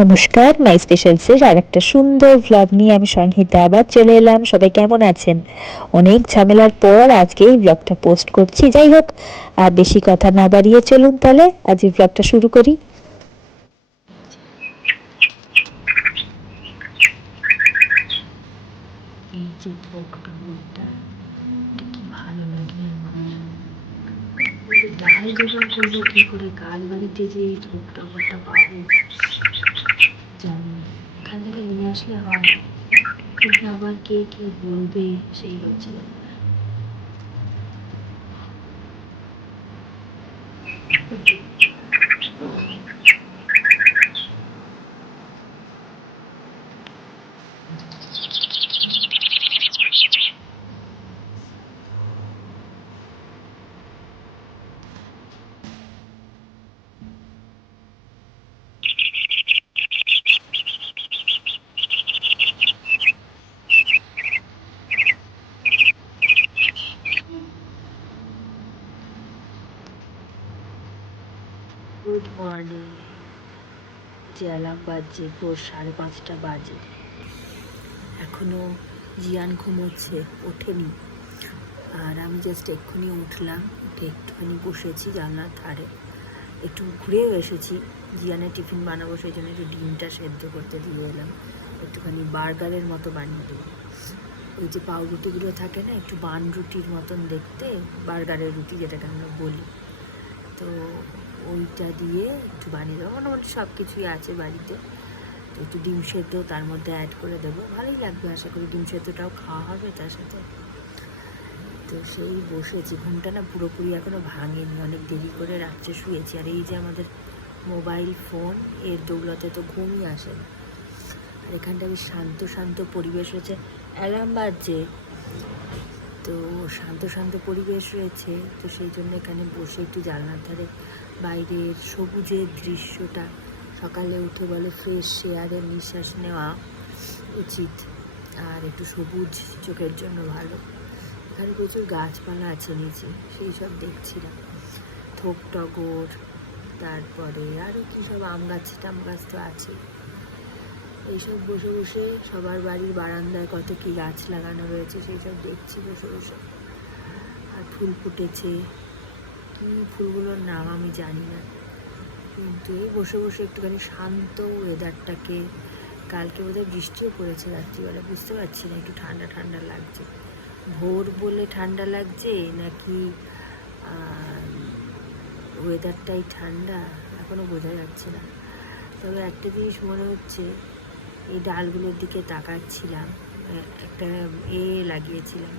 নমস্কার, মাই স্পেশালসের আর একটা সুন্দর ভ্লগ নিয়ে আমি সংহিতা আবার চলে এলাম। সবাই কেমন আছেন? অনেক ঝামেলার পর আজকে এই ভ্লগটা পোস্ট করছি। যাই হোক, আর বেশি কথা না বাড়িয়ে চলুন তাহলে আজ এই ভ্লগটা শুরু করি। এই যে ভোগটা কি ভালো লাগে আমার। ডাল জোগাড় করবো কি করে, কাল বাড়িতে যে এই ভোগটা পাবো জানি, এখান থেকে নিয়ে আসলে হয়, কিন্তু আবার কে কি বলবে সেই হচ্ছে। Good morning. যে অ্যালার্ম বাজছে ভোর 5:30 বাজে, এখনো জিয়ান ঘুমোচ্ছে, ওঠেনি। আর আমি জাস্ট এক্ষুনি উঠলাম, উঠে একটুখানি বসেছি জানলার ধারে, একটু ঘুরেও এসেছি। জিয়ানের টিফিন বানাবো, সেই জন্য একটু ডিমটা সেদ্ধ করতে দিয়ে এলাম, একটুখানি বার্গারের মতো বানিয়ে দেবো। ওই যে পাউরুটিগুলো থাকে না, একটু বান রুটির মতন দেখতে, বার্গারের রুটি যেটাকে আমরা বলি, তো ওইটা দিয়ে একটু বানিয়ে দেবো। মোটামুটি সব কিছুই আছে বাড়িতে, তো একটু ডিম সেদ্ধ তার মধ্যে অ্যাড করে দেবো, ভালোই লাগবে আশা করি। ডিম সেদ্ধটাও খাওয়া হবে তার সাথে। তো সেই বসেছি, ঘুমটা না পুরোপুরি এখনও ভাঙেনি, অনেক দেরি করে রাত্রে শুয়েছি। আর এই যে আমাদের মোবাইল ফোন, এর দৌলতে তো ঘুমই আসে না। আর এখানটা বেশ শান্ত শান্ত পরিবেশ হয়েছে, অ্যালার্ম বাজছে তো শান্ত শান্ত পরিবেশ রয়েছে, তো সেই জন্য এখানে বসে একটু জানলার ধারে বাইরের সবুজের দৃশ্যটা, সকালে উঠে বলে ফ্রেশ এয়ারে নিঃশ্বাস নেওয়া উচিত, আর একটু সবুজ চোখের জন্য ভালো। এখানে প্রচুর গাছপালা আছে নিচে, সেই সব দেখছিলাম। থোক টগর, তারপরে আরও কী সব আম গাছ টাম গাছ তো আছে। এইসব বসে বসে সবার বাড়ির বারান্দায় কত কী গাছ লাগানো রয়েছে সেই সব দেখছি বসে বসে। আর ফুল ফুটেছে, কী ফুলগুলোর নাম আমি জানি না, কিন্তু এই বসে বসে একটুখানি শান্ত ওয়েদারটাকে, কালকে বোধহয় বৃষ্টিও পড়েছে রাত্রিবেলা, বুঝতে পারছি না, একটু ঠান্ডা ঠান্ডা লাগছে। ভোর বলে ঠান্ডা লাগছে নাকি ওয়েদারটাই ঠান্ডা, এখনও বোঝা যাচ্ছে না। তবে একটা জিনিস মনে হচ্ছে, এই ডালগুলোর দিকে তাকাচ্ছিলাম, একটা লাগিয়েছিলাম,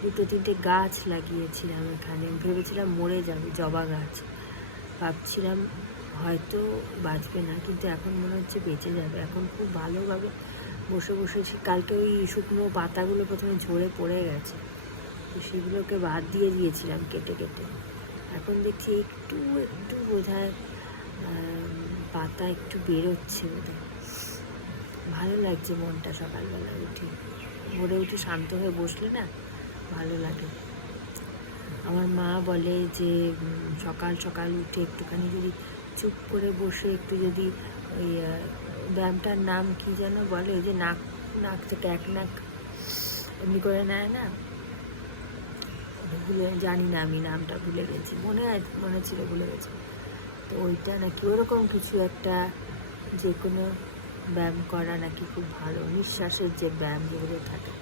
2-3টে গাছ লাগিয়েছিলাম এখানে, ভেবেছিলাম মরে যাবে, জবা গাছ, ভাবছিলাম হয়তো বাঁচবে না, কিন্তু এখন মনে হচ্ছে বেঁচে যাবে। এখন খুব ভালোভাবে বসে বসেছি। কালকে ওই শুকনো পাতাগুলো প্রথমে ঝরে পড়ে গেছে, তো সেগুলোকে বাদ দিয়ে দিয়েছিলাম কেটে কেটে। এখন দেখছি একটু একটু বোধহয় পাতা একটু বেরোচ্ছে বোধহয়। ভালো লাগছে মনটা, সকালবেলা উঠে ভোরে উঠে শান্ত হয়ে বসলে না ভালো লাগে। আমার মা বলে যে সকাল সকাল উঠে একটুখানি যদি চুপ করে বসে একটু যদি ওই ব্যায়ামটার নাম কি যেন বলে, ওই যে নাক নাক থেকে এক নাক এমনি করে নেয় না, ভুলে জানি না, আমি নামটা ভুলে গেছি, মনে ছিল ভুলে গেছি। তো ওইটা নাকি ওরকম কিছু একটা, যে কোনো ব্যায়াম করা নাকি খুব ভালো, নিঃশ্বাসের যে ব্যায়াম যেগুলো থাকে।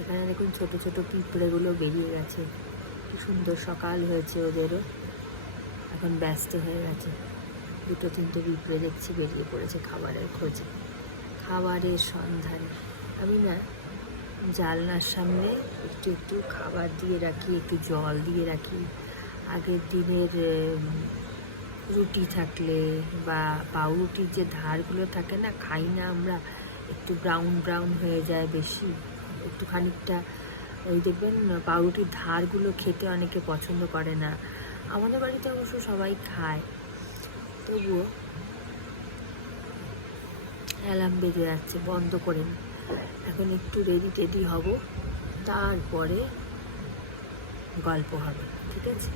এখানে দেখুন ছোটো ছোটো পিঁপড়েগুলো বেরিয়ে গেছে, কি সুন্দর সকাল হয়েছে ওদেরও, এখন ব্যস্ত হয়ে গেছে। 2-3টে পিঁপড়ে দেখছি বেরিয়ে পড়েছে খাবারের খোঁজে, খাবারের সন্ধানে। আমি না জানলার সামনে একটু একটু খাবার দিয়ে রাখি, একটু জল দিয়ে রাখি। আগের দিনের রুটি থাকলে বা পাউরুটির যে ধারগুলো থাকে না, খাই না আমরা, একটু ব্রাউন ব্রাউন হয়ে যায় বেশি, একটু খানিকটা, ওই দেখবেন পাউরুটির ধারগুলো খেতে অনেকে পছন্দ করে না, আমাদের বাড়িতে অবশ্য সবাই খায়। তবুও অ্যালার্ম বেজে যাচ্ছে, বন্ধ করে নি। এখন একটু রেডি টেডি হব, তারপরে গল্প হবে, ঠিক আছে?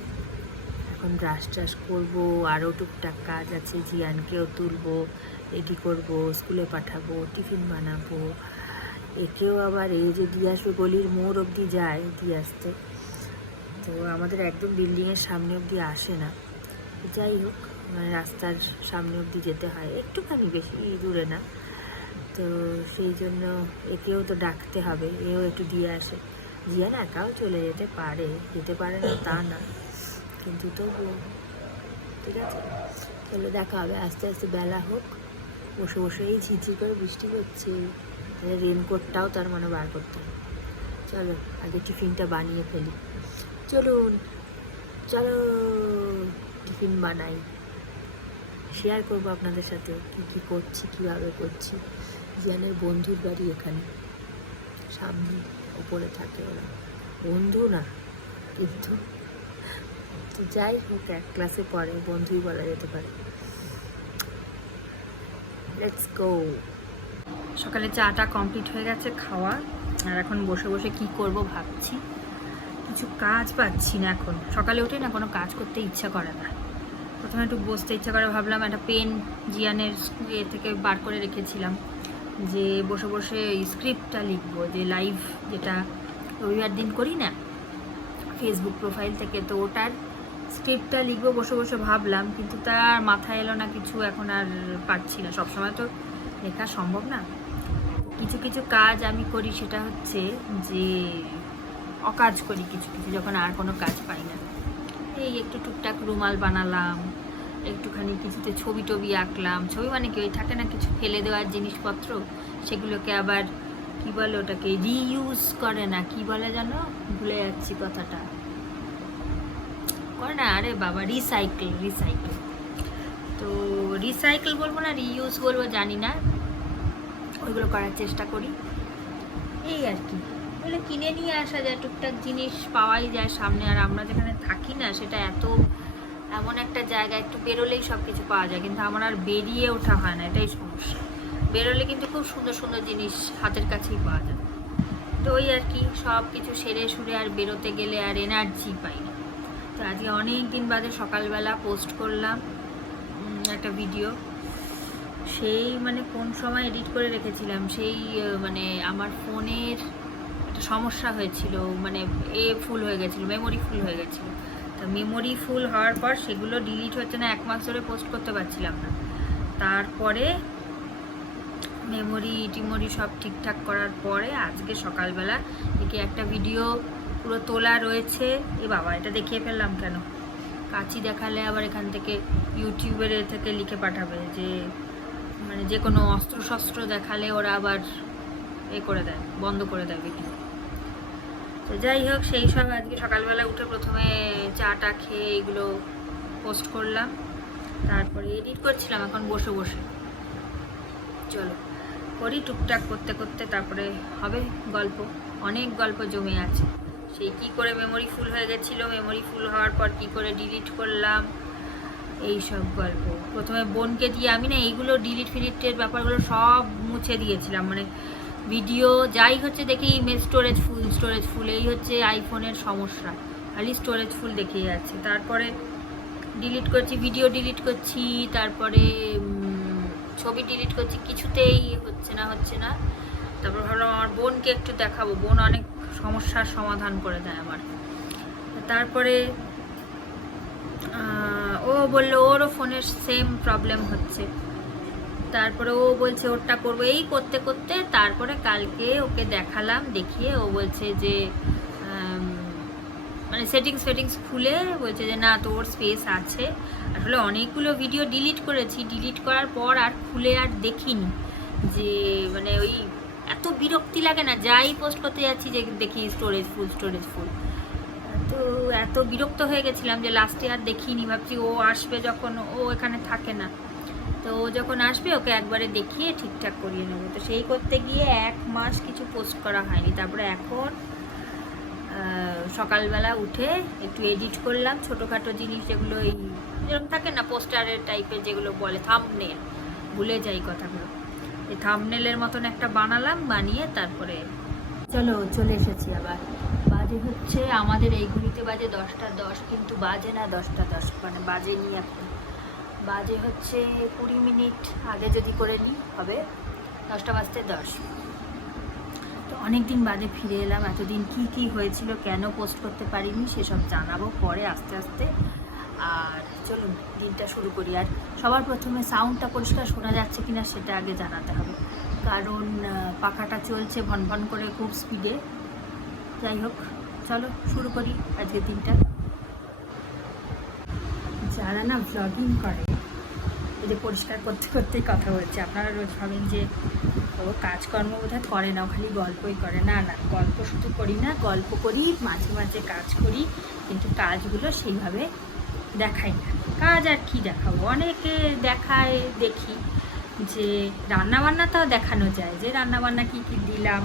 এখন ব্রাশ ট্রাশ করবো, আরও টুকটাক কাজ আছে, জিয়ানকেও তুলবো, রেডি করব, স্কুলে পাঠাবো, টিফিন বানাবো। একেও আবার এই যে দিয়ে আসবে, গলির মোড় অবধি যায় দিয়ে আসতে, তো আমাদের একদম বিল্ডিংয়ের সামনে অবধি আসে না। যাই হোক, মানে রাস্তার সামনে অবধি যেতে হয়, একটুখানি, বেশি দূরে না। তো সেই জন্য একেও তো ডাকতে হবে, এও একটু দিয়ে আসে। জিয়ান একাও চলে যেতে পারে না তা না, কিন্তু তবুও ঠিক আছে। তাহলে দেখা হবে, আস্তে আস্তে বেলা হোক। বসে বসেই ঝিঝি করে বৃষ্টি হচ্ছে, তাহলে রেনকোটটাও তার মানে বার করতে হবে। চলো আগে টিফিনটা বানিয়ে ফেলি। চলো টিফিন বানাই, শেয়ার করবো আপনাদের সাথে কী কী করছি, কীভাবে করছি। জিয়ানের বন্ধুর বাড়ি এখানে সামনে, ওপরে থাকে ওরা, বন্ধু না কিন্তু, তো যাই হোক, এক ক্লাসে পড়ে, বন্ধুই বলা যেতে পারে। Let's go. সকালে চাটা কমপ্লিট হয়ে গেছে খাওয়া, আর এখন বসে বসে কি করব ভাবছি। কিছু কাজ পাচ্ছি না এখন, সকালে উঠে না কোনো কাজ করতে ইচ্ছা করে না। প্রথমে একটু বসতে ইচ্ছা করে, ভাবলাম একটা পেন জিয়ানের স্কুলে থেকে বার করে রেখেছিলাম, যে বসে বসে স্ক্রিপ্টটা লিখবো, যে লাইভ যেটা রবিবার দিন করি না ফেসবুক প্রোফাইল থেকে, তো ওটার স্ক্রিপ্টটা লিখবো বসে বসে ভাবলাম, কিন্তু তার মাথায় এলো না কিছু, এখন আর পারছি না। সবসময় তো লেখা সম্ভব না। কিছু কিছু কাজ আমি করি, সেটা হচ্ছে যে অকাজ করি কিছু কিছু, যখন আর কোনো কাজ পাই না। এই একটু টুকটাক রুমাল বানালাম, একটুখানি কিছুতে ছবি টবি আঁকলাম। ছবি মানে কি, ওই থাকে না কিছু ফেলে দেওয়ার জিনিসপত্র, সেগুলোকে আবার কি বলে ওটাকে, রিইউজ করে না, কি বলে জানো, ভুলে যাচ্ছি কথাটা, করে না, আরে বাবা, রিসাইকেল। তো রিসাইকেল বলবো না রিইউজ বলবো জানি না, ওইগুলো করার চেষ্টা করি। এই আর কি, বলে কিনে নিয়ে আসা যায়, টুকটাক জিনিস পাওয়াই যায় সামনে। আর আমরা যেখানে থাকি না, সেটা এমন একটা জায়গা, একটু বেরোলেই সব কিছু পাওয়া যায়, কিন্তু আমার আর বেরিয়ে ওঠা হয় না, এটাই সমস্যা। বেরোলে কিন্তু খুব সুন্দর সুন্দর জিনিস হাতের কাছেই পাওয়া যায়। তো ওই আর কি, সব কিছু সেরে সুরে আর বেরোতে গেলে আর এনার্জি পাই না। তো আজকে অনেক দিন বাদে সকালবেলা পোস্ট করলাম একটা ভিডিও, সেই মানে কোন সময় এডিট করে রেখেছিলাম, সেই মানে আমার ফোনের একটা সমস্যা হয়েছিল, মানে ফুল হয়ে গেছিলো, মেমোরি ফুল হয়ে গেছিলো। তো মেমোরি ফুল হওয়ার পর সেগুলো ডিলিট হচ্ছে না, 1 মাস ধরে পোস্ট করতে পারছিলাম না। তারপরে টিমোরি সব ঠিকঠাক করার পরে আজকে সকালবেলা একে একটা ভিডিও পুরো তোলা রয়েছে। এ বাবা, এটা দেখিয়ে ফেললাম কেন, কাচি দেখালে আবার এখান থেকে ইউটিউবের থেকে লিখে পাঠাবে, যে মানে যে কোনো অস্ত্র শস্ত্র দেখালে ওরা আবার করে দেয়, বন্ধ করে দেয় ভিডিও। তো যাই হোক, সেই সব আজকে সকালবেলা উঠে প্রথমে চাটা খেয়ে এগুলো পোস্ট করলাম, তারপরে এডিট করছিলাম এখন বসে বসে। চলো করি, টুকটাক করতে করতে তারপরে হবে গল্প, অনেক গল্প জমে আছে। সেই কি করে মেমোরি ফুল হয়ে গেছিলো, মেমোরি ফুল হওয়ার পর কি করে ডিলিট করলাম, এই সব গল্প। প্রথমে বোনকে দিয়ে আমি না এইগুলো ডিলিটের ব্যাপারগুলো সব মুছে দিয়েছিলাম, মানে ভিডিও যাই হচ্ছে দেখি স্টোরেজ ফুল, এই হচ্ছে আইফোনের সমস্যা, খালি স্টোরেজ ফুল দেখিয়ে যাচ্ছে। তারপরে ডিলিট করছি, ভিডিও ডিলিট করছি, তারপরে ছবি ডিলিট করছি, কিছুতেই হচ্ছে না। তারপর ভাবলাম আমার বোনকে একটু দেখাবো, বোন অনেক সমস্যার সমাধান করে দেয় আমার। তারপরে ও বললো ওরও ফোনের সেম প্রবলেম হচ্ছে, তারপরে ও বলছে ওরটা করবো, এই করতে করতে তারপরে কালকে ওকে দেখালাম, দেখিয়ে ও বলছে যে মানে সেটিংস খুলে বলছে যে না, তোর স্পেস আছে। আসলে অনেকগুলো ভিডিও ডিলিট করেছি, ডিলিট করার পর আর খুলে আর দেখিনি, যে মানে ওই এত বিরক্তি লাগে না, যাই পোস্ট করতে যাচ্ছি যে দেখি স্টোরেজ ফুল। তো এত বিরক্ত হয়ে গেছিলাম যে লাস্টে আর দেখিনি, ভাবছি ও আসবে যখন, ও এখানে থাকে না, তো ও যখন আসবে ওকে একবারে দেখিয়ে ঠিকঠাক করিয়ে নেবো। তো সেই করতে গিয়ে 1 মাস কিছু পোস্ট করা হয়নি। তারপরে এখন সকালবেলা উঠে একটু এডিট করলাম, ছোটোখাটো জিনিস যেগুলো এই যেরকম থাকে না পোস্টারের টাইপের, যেগুলো বলে থাম্বনেল, ভুলে যাই কথাগুলো, এই থাম্বনেলের মতন একটা বানালাম, বানিয়ে তারপরে চলে এসেছি। আবার বাজে হচ্ছে আমাদের এই ঘড়িতে বাজে 10টা 10, কিন্তু বাজে না 10টা 10, মানে বাজেনি এখন, বাজে হচ্ছে 20 মিনিট আগে যদি করে নিই হবে 10টা বাজতে 10। তো অনেক দিন বাদে ফিরে এলাম। এতদিন কি কি হয়েছিল, কেন পোস্ট করতে পারিনি সেসব জানাবো পরে আস্তে আস্তে। আর চলুন দিনটা শুরু করি। আর সবার প্রথমে সাউন্ডটা পরিষ্কার শোনা যাচ্ছে কিনা সেটা আগে জানাতে হবে, কারণ পাখাটা চলছে ভনভন করে খুব স্পিডে। যাই হোক, চলো শুরু করি আজকের দিনটা। যারা না ভ্লগিং করে, এই যে পরিষ্কার করতে করতেই কথা বলছে, আপনারা রোজ ভাবেন যে ও কাজকর্ম বোধহয় করে না, খালি গল্পই করে। না না, গল্প শুধু করি না, গল্প করি, মাঝে মাঝে কাজ করি, কিন্তু কাজগুলো সেইভাবে দেখাই না। কাজ আর কি দেখাবো, অনেকে দেখায় দেখি যে রান্নাবান্নাটাও দেখানো যায়, যে রান্নাবান্না কী কী দিলাম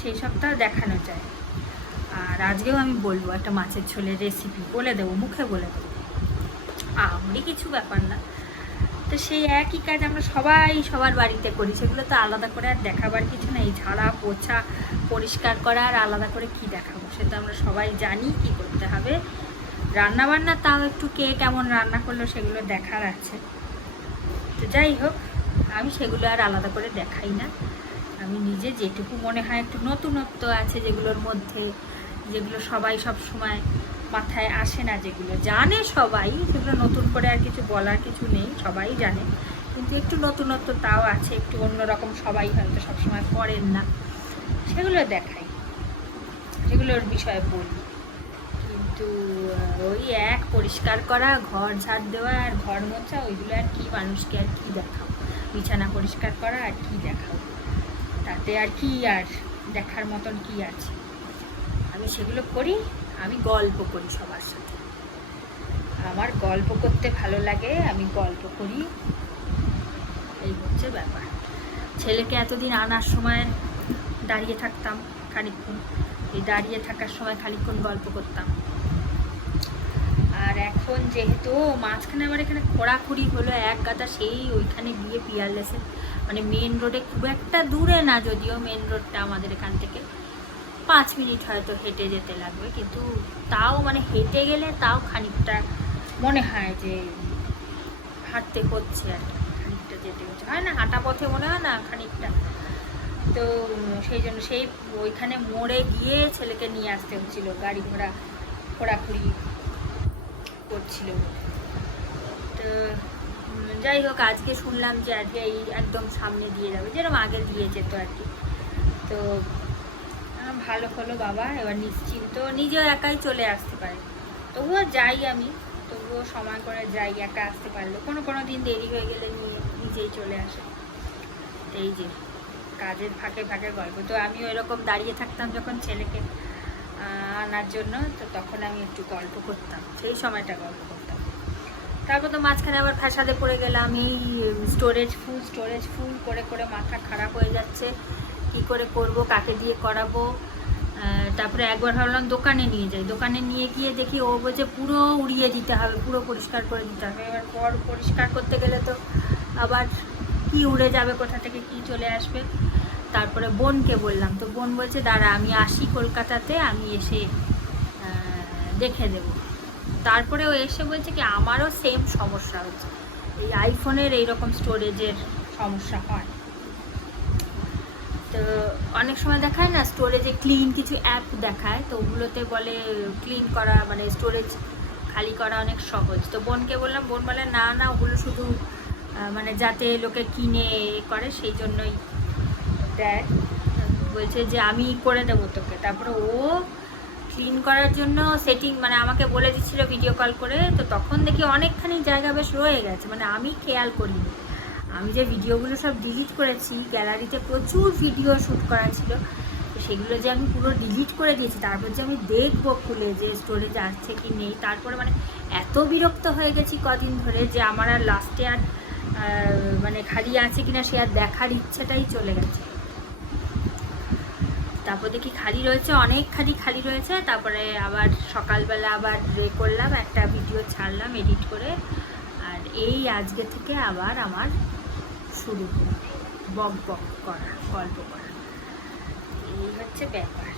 সেই সবটাও দেখানো যায়। আর আজকেও আমি বলবো একটা মাছের ঝোলের রেসিপি, বলে দেবো, মুখে বলে দেবো, আমি কিছু ব্যাপার না। তো সেই একই কাজ আমরা সবাই সবার বাড়িতে করি, সেগুলো তো আলাদা করে আর দেখাবার কিছু নেই। ঝাড়া পোছা পরিষ্কার করা আর আলাদা করে কি দেখাবো, সেটা আমরা সবাই জানি কি করতে হবে। রান্নাবান্না তাও একটু কে কেমন রান্না করলো সেগুলো দেখার আছে। তো যাই হোক, আমি সেগুলো আর আলাদা করে দেখাই না। আমি নিজে যেটুকু মনে হয় একটু নতুনত্ব আছে যেগুলোর মধ্যে, যেগুলো সবাই সব সময় মাথায় আসে না, যেগুলো জানে সবাই, সেগুলো নতুন করে আর কিছু বলার কিছু নেই, সবাই জানে, কিন্তু একটু নতুনত্ব তাও আছে, একটু অন্যরকম, সবাই হয়তো সবসময় করেন না, সেগুলো দেখাই, সেগুলোর বিষয়ে বলি। কিন্তু ওই এক পরিষ্কার করা, ঘর ঝাড় দেওয়া আর ঘর মোছা, ওইগুলো আর কি মানুষকে আর কি দেখাও, বিছানা পরিষ্কার করা আর কি দেখাও, তাতে আর কি আর দেখার মতন কি আছে। আমি সেগুলো করি, আমি গল্প করি সবার সাথে, আমার গল্প করতে ভালো লাগে, আমি গল্প করি, এই হচ্ছে ব্যাপার। ছেলেকে এতদিন আনার সময় দাঁড়িয়ে থাকতাম খানিকক্ষণ, এই দাঁড়িয়ে থাকার সময় খানিকক্ষণ গল্প করতাম। আর এখন যেহেতু মাঝখানে আমার এখানে খোঁড়াখুড়ি হলো এক গাদা, সেই ওইখানে গিয়ে পিয়ারলেসে, মানে মেন রোডে, খুব একটা দূরে না যদিও, মেন রোডটা আমাদের এখান থেকে 5 মিনিট হয়তো হেঁটে যেতে লাগবে, কিন্তু তাও মানে হেঁটে গেলে তাও খানিকটা মনে হয় যে হাঁটতে হচ্ছে আর কি, খানিকটা যেতে হচ্ছে, হয় না হাঁটা পথে মনে হয় না খানিকটা। তো সেই জন্য সেই ওইখানে মোড়ে গিয়ে ছেলেকে নিয়ে আসতে হচ্ছিলো, গাড়ি ঘোড়া খোঁড়াখুড়ি করছিল। তো যাই হোক, আজকে শুনলাম যে আজকে এই একদম সামনে দিয়ে যাবে, যেরকম আগে দিয়ে যেত আর কি। তো ভালো হলো বাবা, এবার নিশ্চিন্ত, নিজেও একাই চলে আসতে পারে। তবুও যাই আমি, তবুও সময় করে যাই, একা আসতে পারলে, কোনো কোনো দিন দেরি হয়ে গেলে নিজেই চলে আসে। এই যে কাজের ফাঁকে ফাঁকে গল্প। তো আমি ওইরকম দাঁড়িয়ে থাকতাম যখন ছেলেকে আনার জন্য, তো তখন আমি একটু গল্প করতাম, সেই সময়টা গল্প করতাম। তারপর তো মাঝখানে আবার ফ্যাসাদে পড়ে গেলাম, এই স্টোরেজ ফুল করে করে মাথা খারাপ হয়ে যাচ্ছে, কি করে করব, কাকে দিয়ে করাবো। তারপরে একবার ভাবলাম দোকানে নিয়ে যাই, দোকানে নিয়ে গিয়ে দেখি ও বলছে পুরো উড়িয়ে দিতে হবে, পুরো পরিষ্কার করে দিতে হবে। এবার পরিষ্কার করতে গেলে তো আবার কি উড়ে যাবে, কোথা থেকে কি চলে আসবে। তারপরে বোনকে বললাম, তো বোন বলছে দাঁড়া আমি আসি কলকাতাতে, আমি এসে দেখে দেব। তারপরে ও এসে বলছে কি আমারও সেম সমস্যা হচ্ছে, এই আইফোনের এইরকম স্টোরেজের সমস্যা হয়। তো অনেক সময় দেখায় না স্টোরেজে ক্লিন কিছু অ্যাপ দেখায়, তো ওগুলোতে বলে ক্লিন করা মানে স্টোরেজ খালি করা অনেক সহজ। তো বোনকে বললাম, বোন বলে না না, ওগুলো শুধু মানে যাতে লোকে কিনে করে সেই জন্যই দেয়, বলছে যে আমি করে দেবো তোকে। তারপরে ও ক্লিন করার জন্য সেটিং মানে আমাকে বলে দিচ্ছিল ভিডিও কল করে, তো তখন দেখি অনেকখানি জায়গা বেশ রয়ে গেছে, মানে আমি খেয়াল করিনি। আমি যে ভিডিওগুলো সব ডিলিট করেছি, গ্যালারিতে প্রচুর ভিডিও শ্যুট করা ছিল, তো সেগুলো যে আমি পুরো ডিলিট করে দিয়েছি, তারপর যে আমি দেখবো খুলে যে স্টোরেজ আসছে কি নেই, তারপরে মানে এত বিরক্ত হয়ে গেছি কদিন ধরে যে আমার আর লাস্টে আর মানে খালি আছে কিনা সে আর দেখার ইচ্ছেটাই চলে গেছে। তারপর দেখি খালি রয়েছে, অনেক খালি রয়েছে। তারপরে আবার সকালবেলা আবার করলাম, একটা ভিডিও ছাড়লাম এডিট করে, আর এই আজকে থেকে আবার আমার শুরু হলো বক করা, গল্প করা। এই হচ্ছে ব্যাপার।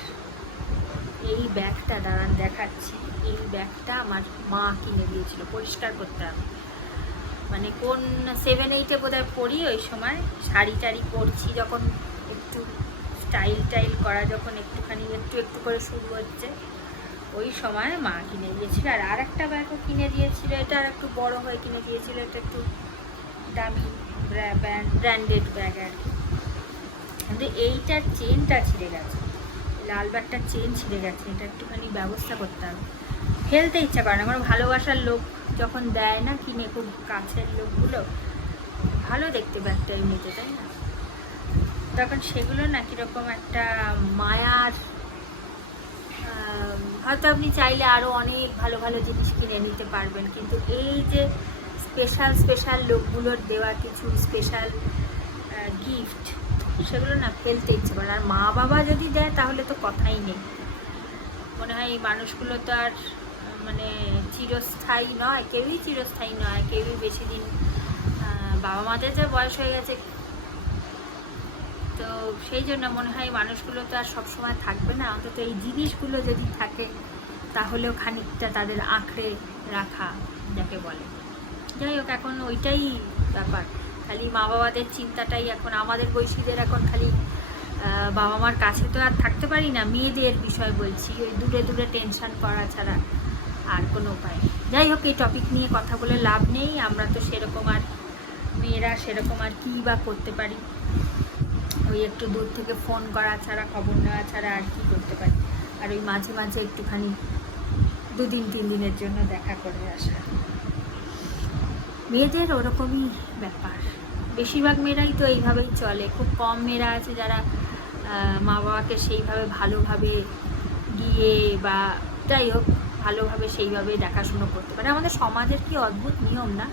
এই ব্যাগটা দাঁড়ান দেখাচ্ছি, এই ব্যাগটা আমার মা কিনে দিয়েছিল, পরিষ্কার করতে হবে। মানে কোন 7-8-এ বোধহয় পড়ি, ওই সময় শাড়ি টাড়ি পরছি যখন, একটু স্টাইল করা যখন একটুখানি একটু করে শুরু হচ্ছে, ওই সময় মা কিনে দিয়েছিল। আর একটা ব্যাগও কিনে দিয়েছিল, এটা আর একটু বড় হয়ে কিনে দিয়েছিল, এটা একটু দামি ব্র্যান্ডেড ব্যাগ আর কি। কিন্তু এইটার চেনটা ছিঁড়ে গেছে, লাল ব্যাগটার চেন ছিঁড়ে গেছে, এটা একটুখানি ব্যবস্থা করতে হবে। ফেলতে ইচ্ছা করে না, আমার ভালোবাসার লোক যখন দেয় না কিনে, খুব কাছের লোকগুলো, ভালো দেখতে ব্যাগটা এমনিতে, তাই না? তখন সেগুলো না কীরকম একটা মায়ার, হয়তো আপনি চাইলে আরও অনেক ভালো ভালো জিনিস কিনে নিতে পারবেন, কিন্তু এই যে স্পেশাল লোকগুলোর দেওয়া কিছু স্পেশাল গিফট, সেগুলো না ফেলতে ইচ্ছে করে। আর মা বাবা যদি দেয় তাহলে তো কথাই নেই। মনে হয় এই মানুষগুলো তো আর মানে চিরস্থায়ী নয়, কেউই চিরস্থায়ী নয়, কেউই বেশি দিন, বাবা মাদের যা বয়স হয়ে গেছে, তো সেই জন্য মনে হয় মানুষগুলো তো আর সবসময় থাকবে না। অন্তত এই জিনিসগুলো যদি থাকে তাহলেও খানিকটা তাদের আঁকড়ে রাখা যাকে বলে। যাই হোক, এখন ওইটাই ব্যাপার, খালি মা বাবাদের চিন্তাটাই এখন, আমাদের বয়সীদের এখন খালি বাবা মার কাছে তো আর থাকতে পারি না, মেয়েদের বিষয় বলছি, ওই দূরে টেনশন করা ছাড়া আর কোনো উপায় নেই। যাই হোক, এই টপিক নিয়ে কথা বলে লাভ নেই, আমরা তো সেরকম আর মেয়েরা সেরকম আর কী বা করতে পারি, ওই একটু দূর থেকে ফোন করা ছাড়া, খবর নেওয়া ছাড়া আর কি করতে পারি। আর ওই মাঝে মাঝে একটুখানি 2-3 দিনের জন্য দেখা করে আসা, মেয়েদের ওরকমই ব্যাপার। বেশিরভাগ মেয়েরাই তো এইভাবেই চলে, খুব কম মেয়েরা আছে যারা মা বাবাকে সেইভাবে ভালোভাবে গিয়ে বা যাই হোক ভালোভাবে সেইভাবে দেখাশুনো করতে পারে। আমাদের সমাজের কি অদ্ভুত নিয়ম না,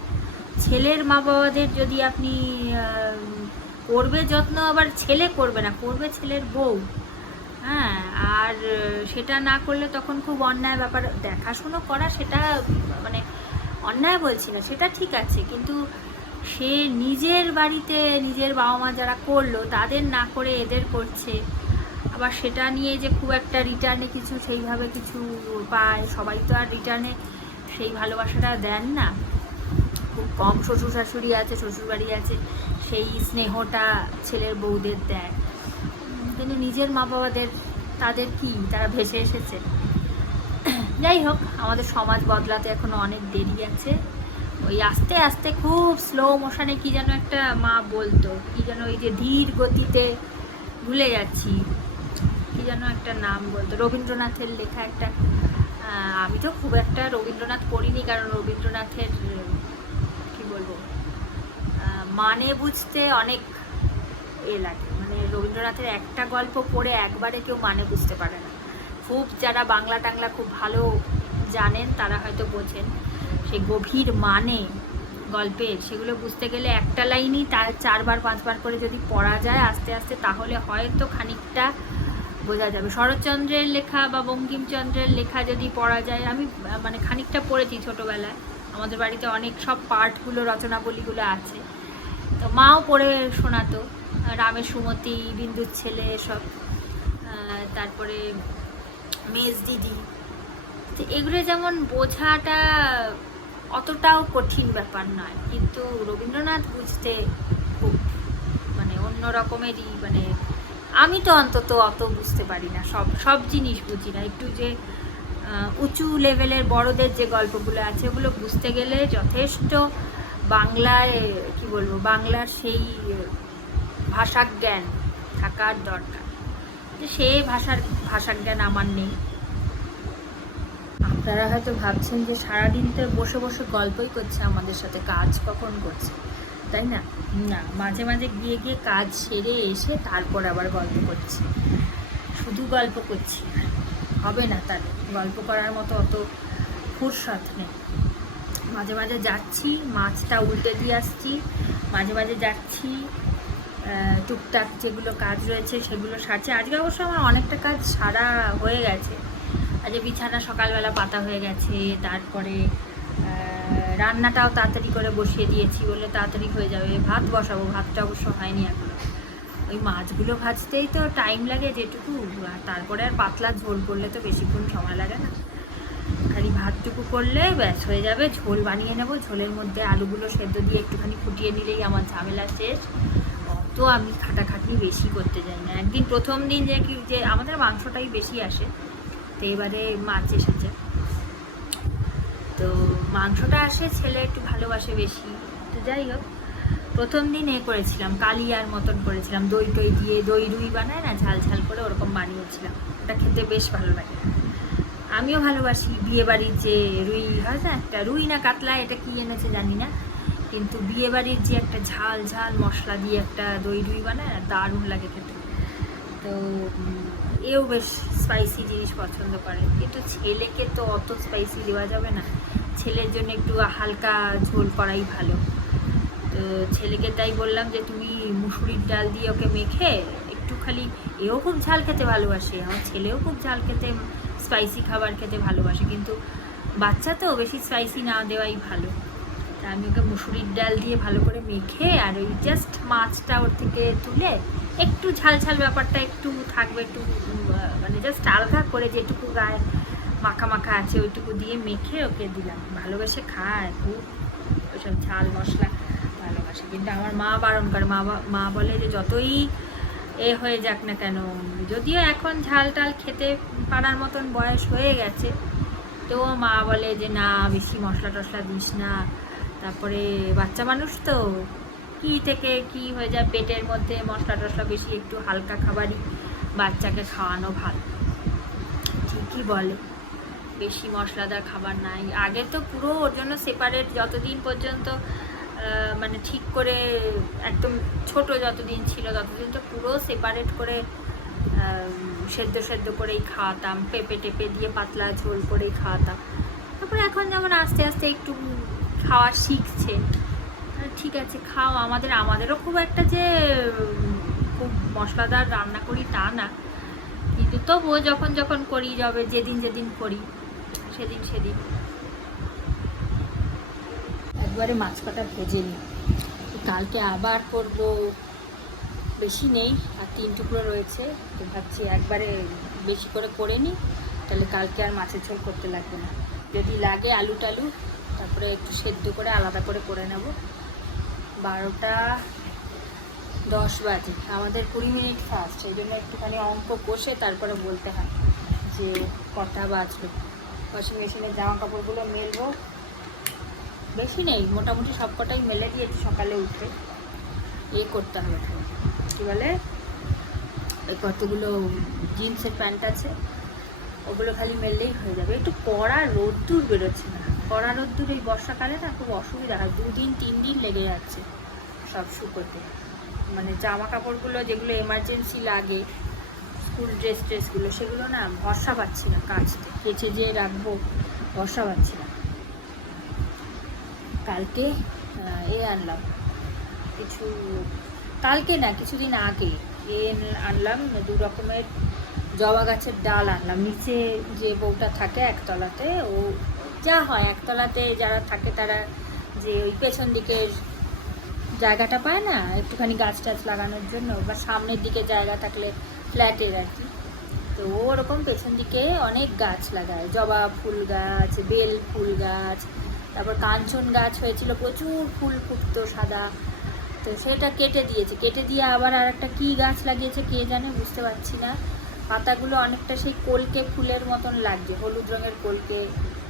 ছেলের মা বাবাদের যদি আপনি করবে যত্ন, আবার ছেলে করবে না, করবে ছেলের বউ, হ্যাঁ, আর সেটা না করলে তখন খুব অন্যায় ব্যাপার। দেখাশুনো করা সেটা মানে অন্যায় বলছি না, সেটা ঠিক আছে, কিন্তু সে নিজের বাড়িতে নিজের বাবা মা যারা করলো তাদের না করে এদের করছে, আবার সেটা নিয়ে যে খুব একটা রিটার্নে কিছু সেইভাবে কিছু পায়, সবাই তো আর রিটার্নে সেই ভালোবাসাটা দেন না। খুব কম শ্বশুর শাশুড়ি আছে, শ্বশুরবাড়ি আছে, সেই স্নেহটা ছেলের বউদের দেয়, কিন্তু নিজের মা বাবাদের তাদের কি, তারা ভেসে এসেছে। যাই হোক, আমাদের সমাজ বদলাতে এখনো অনেক দেরি আছে, ওই আস্তে আস্তে খুব স্লো মোশনে কি যেন একটা মা বলতো, কি যেন ওই যে ধীর গতিতে, ভুলে যাচ্ছি কি যেন একটা নাম বলতো, রবীন্দ্রনাথের লেখা একটা, আমি তো খুব একটা রবীন্দ্রনাথ পড়িনি, কারণ রবীন্দ্রনাথের কি বলবো মানে বুঝতে অনেক লাগে, মানে রবীন্দ্রনাথের একটা গল্প পড়ে একবারে কেউ মানে বুঝতে পারে না। খুব যারা বাংলা টাংলা খুব ভালো জানেন তারা হয়তো বোঝেন সেই গভীর মানে গল্পের, সেগুলো বুঝতে গেলে একটা লাইনই তার 4-5 করে যদি পড়া যায় আস্তে আস্তে, তাহলে হয়তো খানিকটা বোঝা যাবে। শরৎচন্দ্রের লেখা বা বঙ্কিমচন্দ্রের লেখা যদি পড়া যায়, আমি মানে খানিকটা পড়েছি ছোটোবেলায়, আমাদের বাড়িতে অনেক সব পাঠগুলো রচনাবলীগুলো আছে, তো মাও পড়ে শোনাতো, রামের সুমতি, বিন্দুর ছেলে, সব, তারপরে মেজ দিদি, তো এগুলো যেমন বোঝাটা অতটাও কঠিন ব্যাপার নয়, কিন্তু রবীন্দ্রনাথ বুঝতে খুব মানে অন্য রকমেরই, মানে আমি তো অন্তত অত বুঝতে পারি না, সব জিনিস বুঝি না, একটু যে উঁচু লেভেলের বড়দের যে গল্পগুলো আছে ওগুলো বুঝতে গেলে যথেষ্ট বাংলায় কি বলবো, বাংলার সেই ভাষাজ্ঞান থাকার দরকার, যে সেই ভাষাজ্ঞান আমার নেই। আপনারা হয়তো ভাবছেন যে সারাদিন তো বসে বসে গল্পই করছে আমাদের সাথে, কাজ কখন করছে, তাই না? না, মাঝে মাঝে গিয়ে কাজ সেরে এসে তারপর আবার গল্প করছি, শুধু গল্প করছি হবে না, তার গল্প করার মতো অত ফুরসত নেই। মাঝে মাঝে যাচ্ছি, মাছটা উল্টে দিয়ে আসছি, মাঝে মাঝে যাচ্ছি টুকটাক যেগুলো কাজ রয়েছে সেগুলো সারছে। আজকে অবশ্য আমার অনেকটা কাজ সারা হয়ে গেছে, আজকে বিছানা সকালবেলা পাতা হয়ে গেছে, তারপরে রান্নাটাও তাড়াতাড়ি করে বসিয়ে দিয়েছি বলে তাড়াতাড়ি হয়ে যাবে, ভাত বসাবো, ভাতটা অবশ্য হয়নি এখনো, ওই মাছগুলো ভাজতেই তো টাইম লাগে যেটুকু, আর তারপরে আর পাতলা ঝোল করলে তো বেশিক্ষণ সময় লাগে না, খালি ভাতটুকু করলে ব্যাস হয়ে যাবে। ঝোল বানিয়ে নেব, ঝোলের মধ্যে আলুগুলো সেদ্ধ দিয়ে একটুখানি ফুটিয়ে নিলেই আমার ঝামেলা শেষ। অত আমি খাটাখাটনি বেশি করতে যাই না। একদিন প্রথম দিন যে আমাদের মাংসটাই বেশি আসে, তো এবারে মাছ এসেছে, তো মাংসটা আসে, ছেলে একটু ভালোবাসে বেশি। তো যাই হোক, প্রথম দিন করেছিলাম, কালিয়ার মতন করেছিলাম, দই টই দিয়ে, দই রুই বানায় না, ঝাল ঝাল করে ওরকম বানিয়েছিলাম। ওটা খেতে বেশ ভালো লাগে, আমিও ভালোবাসি। বিয়েবাড়ির যে রুই হয় না, একটা রুই না কাতলা, এটা কি এনেছে জানি না, কিন্তু বিয়েবাড়ির যে একটা ঝাল ঝাল মশলা দিয়ে একটা দই রুই বানায় না, দারুণ লাগে খেতে। তো এও বেশ স্পাইসি জিনিস পছন্দ করে, কিন্তু ছেলেকে তো অত স্পাইসি দেওয়া যাবে না, ছেলের জন্য একটু হালকা ঝোল করাই ভালো। তো ছেলেকে তাই বললাম যে তুমি মুসুরির ডাল দিয়ে ওকে মেখে একটু খালি, এও খুব ঝাল খেতে ভালোবাসে, আমার ছেলেও খুব ঝাল খেতে, স্পাইসি খাবার খেতে ভালোবাসে, কিন্তু বাচ্চা তো বেশি স্পাইসি না দেওয়াই ভালো। তা আমি ওকে মুসুরির ডাল দিয়ে ভালো করে মেখে, আর ওই জাস্ট মাছটা ওর থেকে তুলে একটু ঝাল ঝাল ব্যাপারটা একটু থাকবে, একটু মানে জাস্ট আলগা করে যেটুকু গায়ে মাখা মাখা আছে ওইটুকু দিয়ে মেখে ওকে দিলাম। ভালোবেসে খায় খুব, ওইসব ঝাল মশলা ভালোবাসে। কিন্তু আমার মা বারণ করে, মা বলে যে যতই হয়ে যাক না কেন, যদিও এখন ঝাল টাল খেতে পারার মতন বয়স হয়ে গেছে, তো মা বলে যে না বেশি মশলা টশলা দিস না, তারপরে বাচ্চা মানুষ তো কি থেকে কি হয়ে যায় পেটের মধ্যে, মশলা টশলা বেশি, একটু হালকা খাবারই বাচ্চাকে খাওয়ানো ভালো। ঠিকই বলে, বেশি মশলাদার খাবার নাই। আগে তো পুরো ওর জন্য সেপারেট, যতদিন পর্যন্ত মানে ঠিক করে একদম ছোট যতদিন ছিল ততদিন তো পুরো সেপারেট করে সেদ্ধ সেদ্ধ করেই খাওয়াতাম, পেঁপে টেপে দিয়ে পাতলা ঝোল করেই খাওয়াতাম। তারপরে এখন যেমন আস্তে আস্তে একটু খাওয়া শিখছে, ঠিক আছে খাও, আমাদেরও খুব একটা যে খুব মশলাদার রান্না করি তা না, কিন্তু তবুও যখন যখন করি, যাবে যেদিন যেদিন করি সেদিন সেদিন একবারে মাছ কাটা ভেজে নিই। কালকে আবার করব, বেশি নেই আর 3 টুকরো রয়েছে, তো ভাবছি একবারে বেশি করে নিই, তাহলে কালকে আর মাছের ঝোল করতে লাগবে না। যদি লাগে আলু টালু তারপরে একটু সেদ্ধ করে আলাদা করে নেব। 12টা 10 বাজে, আমাদের 20 মিনিট ফাস্ট, সেই জন্য একটুখানি অঙ্ক কষে তারপরে বলতে হয় যে কটা বাজলো। ওয়াশিং মেশিনে জামা কাপড়গুলো মেলবো, বেশি নেই, মোটামুটি সব কটাই মেলে দিয়ে একটু সকালে উঠে করতে হবে, কী বলে ওই কতগুলো জিন্সের প্যান্ট আছে ওগুলো খালি মেললেই হয়ে যাবে। একটু কড়া রোদ্দুর বেরোচ্ছে না, কড়া রোদ্দুর এই বর্ষাকালে না খুব অসুবিধা হয়, 2 দিন 3 দিন লেগে যাচ্ছে সব শুকোতে। মানে জামা কাপড়গুলো যেগুলো এমার্জেন্সি লাগে, স্কুল ড্রেসগুলো, সেগুলো না ভরসা পাচ্ছি না, কাচতে কেচে যে রাখবো ভরসা পাচ্ছি না। কালকে আনলাম কিছু, কালকে না কিছুদিন আগে আনলাম 2 রকমের জবা গাছের ডাল আনলাম। নিচে যে বউটা থাকে একতলাতে, ও যা হয় একতলাতে যারা থাকে তারা যে ওই পেছন দিকের জায়গাটা পায় না একটুখানি গাছ টাছ লাগানোর জন্য, বা সামনের দিকে জায়গা থাকলে ফ্ল্যাটের আর কি, তো ওরকম পেছন দিকে অনেক গাছ লাগায়, জবা ফুল গাছ, বেল ফুল গাছ, তারপর কাঞ্চন গাছ হয়েছিল, প্রচুর ফুল ফুটতো সাদা, তো সেটা কেটে দিয়েছে, কেটে দিয়ে আবার আর একটা কী গাছ লাগিয়েছে কে জানে, বুঝতে পারছি না। পাতাগুলো অনেকটা সেই কলকে ফুলের মতন লাগছে, হলুদ রঙের কলকে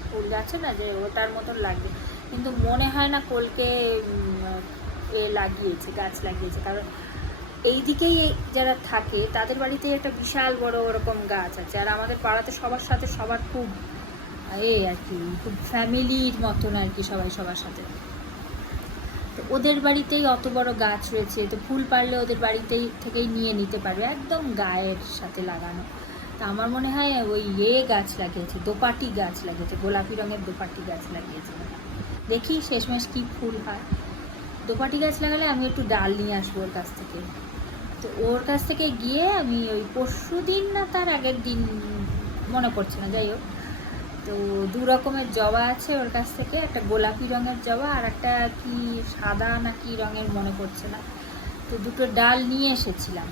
ফুল আছে না যে ওটার মতন লাগছে, কিন্তু মনে হয় না কলকে লাগিয়েছে, গাছ লাগিয়েছে, কারণ এই দিকেই যারা থাকে তাদের বাড়িতে একটা বিশাল বড় ওরকম গাছ আছে, আর আমাদের পাড়াতে সবার সাথে সবার খুব আর কি, খুব ফ্যামিলির মতন আর কি, সবাই সবার সাথে। তো ওদের বাড়িতেই অত বড় গাছ রয়েছে, তো ফুল পারলে ওদের বাড়িতেই থেকেই নিয়ে নিতে পারবে, একদম গায়ের সাথে লাগানো। তো আমার মনে হয় ওই গাছ লাগিয়েছে, দোপাটি গাছ লাগিয়েছে, গোলাপি রঙের দোপাটি গাছ লাগিয়েছে। দেখি শেষমেশ কী ফুল হয়। দোপাটি গাছ লাগালে আমি একটু ডাল নিয়ে আসবো ওর কাছ থেকে। তো ওর কাছ থেকে গিয়ে আমি ওই পরশু দিন না তার আগের দিন, মনে পড়ছে না, যাই হোক, তো 2 রকমের জবা আছে ওর কাছ থেকে, একটা গোলাপি রঙের জবা আর একটা কি সাদা না কি রঙের মনে পড়ছে না, তো 2টো ডাল নিয়ে এসেছিলাম।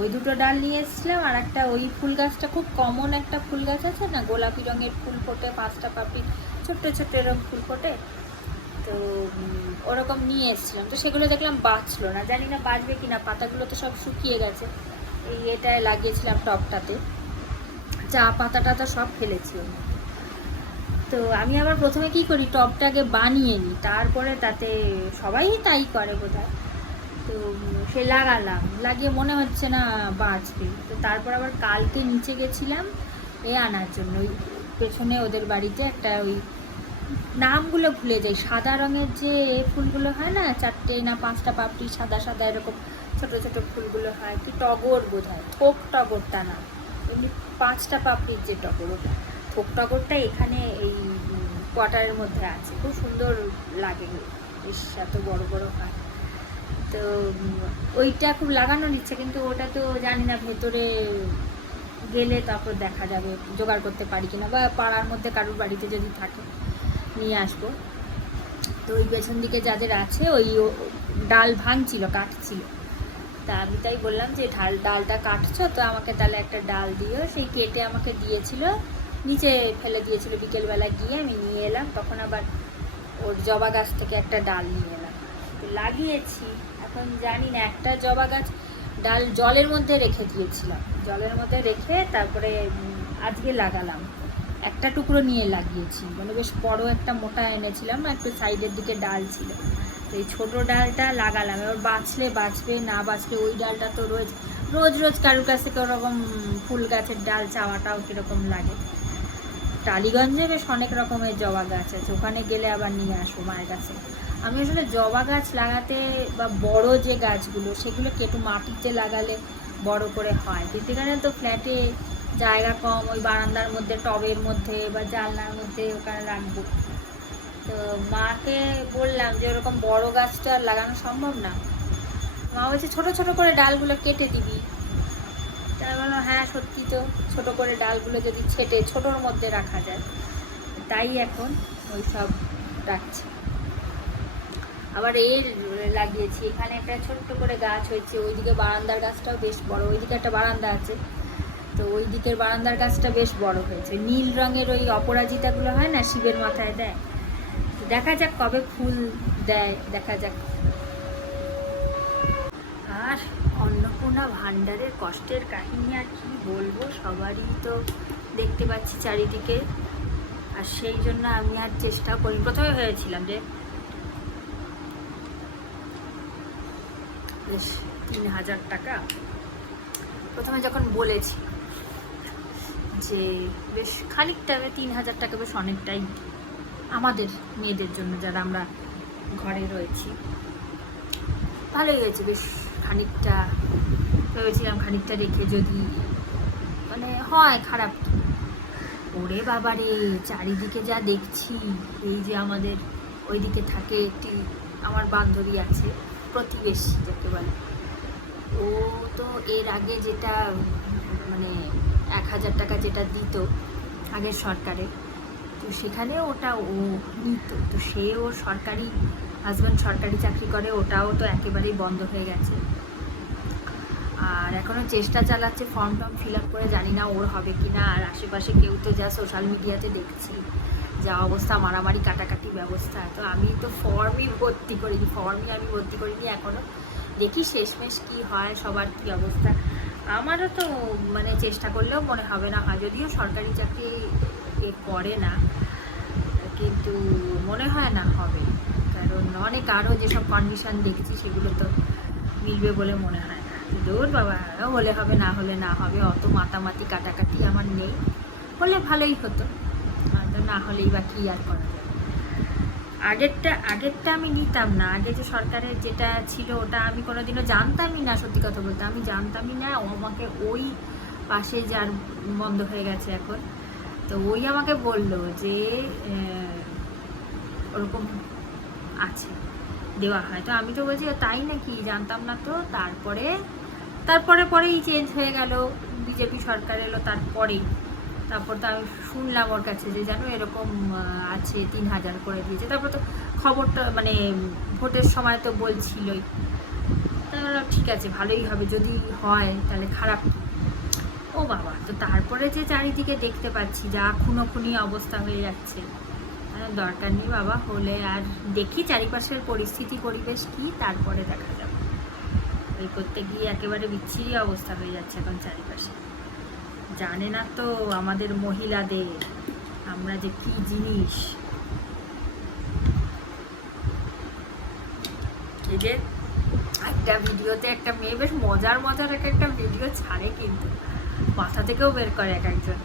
ওই দুটো ডাল নিয়ে এসেছিলাম। আর একটা ওই ফুল গাছটা খুব কমন একটা ফুল গাছ আছে না, গোলাপি রঙের ফুল ফোটে, 5টা পাপড়ি, ছোট্ট ছোট্ট এরকম ফুল ফোটে, তো ওরকম নিয়ে এসেছিলাম। তো সেগুলো দেখলাম বাঁচলো না, জানি না বাঁচবে কিনা, পাতাগুলো তো সব শুকিয়ে গেছে। এই এটায় লাগিয়েছিলাম টবটাতে, চা পাতাটা তো সব ফেলেছি। তো আমি আবার প্রথমে কি করি, টবটাকে বানিয়ে নিই, তারপরে তাতে সবাই তাই করে বোধহয়। তো সে লাগালাম, লাগিয়ে মনে হচ্ছে না বাঁচবে। তো তারপর আবার কালকে নিচে গেছিলাম আনার জন্য, ওই পেছনে ওদের বাড়িতে একটা, ওই নামগুলো ভুলে যাই, সাদা রঙের যে ফুলগুলো হয় না, 4টে না 5টা পাপড়ি সাদা সাদা এরকম ছোট ছোট ফুলগুলো হয়, কি টগর বোধ হয়, থোক টগরটা না, এমনি 5টা পাপড়ির যে টগর, ওটা থোক টগরটা এখানে এই কোয়ার্টারের মধ্যে আছে, খুব সুন্দর লাগে, বেশ এত বড় বড় হয়। তো ওইটা খুব লাগানোর ইচ্ছে, কিন্তু ওটা তো জানি না ভেতরে গেলে তারপর দেখা যাবে জোগাড় করতে পারি কিনা, বা পাড়ার মধ্যে কারোর বাড়িতে যদি থাকে নিয়ে আসবো। তো ওই পেছন দিকে যাদের আছে, ওই ডাল ভাঙছিল, কাটছিল, তা আমি তাই বললাম যে ডালটা কাটছো তো আমাকে তাহলে একটা ডাল দিও। সেই কেটে আমাকে দিয়েছিল, নিচে ফেলে দিয়েছিল, বিকেলবেলা গিয়ে আমি নিয়ে এলাম, তখন আবার ওর জবা গাছ থেকে একটা ডাল নিয়ে এলাম, লাগিয়েছি। এখন জানি না, একটা জবা গাছ ডাল জলের মধ্যে রেখে দিয়েছিলাম, জলের মধ্যে রেখে তারপরে আজকে লাগালাম, একটা টুকরো নিয়ে লাগিয়েছি, মানে বেশ বড় একটা মোটা এনেছিলাম না, একটু সাইডের দিকে ডাল ছিল, তো এই ছোটো ডালটা লাগালাম। এবার বাঁচলে বাঁচবে, না বাঁচলে ওই ডালটা তো রোজ রোজ রোজ কারোর কাছ থেকে ওরকম ফুল গাছের ডাল চাওয়াটাও কীরকম লাগে। টালিগঞ্জে বেশ অনেক রকমের জবা গাছ আছে, ওখানে গেলে আবার নিয়ে আসবো মায়ের কাছে। আমি আসলে জবা গাছ লাগাতে, বা বড় যে গাছগুলো সেগুলোকে একটু মাটিতে লাগালে বড় করে হয়, কিন্তু এখানে তো ফ্ল্যাটে জায়গা কম, ওই বারান্দার মধ্যে টবের মধ্যে বা জানলার মধ্যে ওখানে রাখবো। তো মাকে বললাম যে ওরকম বড় গাছটা লাগানো সম্ভব না, মা বলছে ছোটো ছোটো করে ডালগুলো কেটে দিবি। তাই বললাম হ্যাঁ সত্যি তো, ছোটো করে ডালগুলো যদি ছেটে ছোটোর মধ্যে রাখা যায়, তাই এখন ওই সব রাখছি। আবার লাগিয়েছি এখানে একটা ছোট্ট করে গাছ হয়েছে, ওইদিকে বারান্দার গাছটাও বেশ বড়, ওইদিকে একটা বারান্দা আছে, তো ওই দিকের বারান্দার গাছটা বেশ বড় হয়েছে, নীল রঙের ওই অপরাজিতাগুলো হয় না, শিবের মাথায় দেয়, দেখা যাক কবে ফুল দেয়, দেখা যাক। আর অন্নপূর্ণা ভাণ্ডারের কষ্টের কাহিনী আর কি বলবো, সবারই তো দেখতে পাচ্ছি চারিদিকে, আর সেই জন্য আমি আর চেষ্টা করি। প্রথমে হয়েছিলাম যে বেশ 3000 টাকা, প্রথমে যখন বলেছি যে বেশ খানিকটা, 3000 টাকা বেশ অনেকটাই আমাদের মেয়েদের জন্য যারা আমরা ঘরে রয়েছি, ভালোই হয়েছে, বেশ খানিকটা ভেবেছিলাম খানিকটা রেখে যদি মানে হয় খারাপ। ওরে বাবারে, চারিদিকে যা দেখছি, এই যে আমাদের ওইদিকে থাকে একটি আমার বান্ধবী আছে, প্রতিবেশী যাকে বলে, ও তো এর আগে যেটা মানে 1000 টাকা যেটা দিত আগের সরকারে, তো সেখানে ওটা ও নিত, তো সে ওর সরকারি হাজব্যান্ড সরকারি চাকরি করে, ওটাও তো একেবারেই বন্ধ হয়ে গেছে। আর এখনও চেষ্টা চালাচ্ছে ফর্ম টর্ম ফিল আপ করে, জানি না ওর হবে কি না। আর আশেপাশে কেউ তো যা সোশ্যাল মিডিয়াতে দেখছি যা অবস্থা, মারামারি কাটাকাটি ব্যবস্থা, তো আমি তো ফর্মই ভর্তি করিনি এখনও, দেখি শেষমেশ কি হয়, সবার কী অবস্থা। আমারও তো মানে চেষ্টা করলেও মনে হবে না হয়, যদিও সরকারি চাকরি করে না, কিন্তু মনে হয় না হবে, কারণ অনেক আরও যেসব কন্ডিশন দেখছি সেগুলো তো মিলবে বলে মনে হয় না। দূর বাবা, হলে হবে, না হলে না হবে, অত মাতামাতি কাটাকাটি আমার নেই, হলে ভালোই হতো, তো না হলেই বা কী আর করা যায়। আগেরটা আমি নিতাম না, আগে যে সরকারের যেটা ছিল ওটা আমি কোনোদিনও জানতামই না, সত্যি কথা বলতে আমি জানতামই না। ও আমাকে ওই পাশে যার বন্ধ হয়ে গেছে এখন, তো ওই আমাকে বললো যে ওরকম আছে, দেওয়া হয়, তো আমি তো বলছি তাই নাকি, জানতাম না তো। তারপরেই চেঞ্জ হয়ে গেল, বিজেপি সরকার এলো, তারপর তো আমি শুনলাম ওর কাছে যে জানো এরকম আছে, 3000 করে দিয়েছে। তারপর তো খবরটা মানে ভোটের সময় তো বলছিলই, তা বললাম ঠিক আছে, ভালোই হবে, যদি হয় তাহলে খারাপ কি? ও বাবা, তো তারপরে যে চারিদিকে দেখতে পাচ্ছি যা খুনোখুনি অবস্থা হয়ে যাচ্ছে, দরকার নেই বাবা, হলে আর দেখি চারিপাশের পরিস্থিতি পরিবেশ কি, তারপরে দেখা যাবে। ওই করতে গিয়ে একেবারে বিচ্ছিরি অবস্থা হয়ে যাচ্ছে এখন চারিপাশে। জানে না তো আমাদের মহিলাদের আমরা যে কি জিনিস। এই যে একটা ভিডিওতে একটা মেয়ে বেশ মজার মজার একটা ভিডিও ছাড়ে, কিন্তু মাথা থেকেও বের করে এক একজন।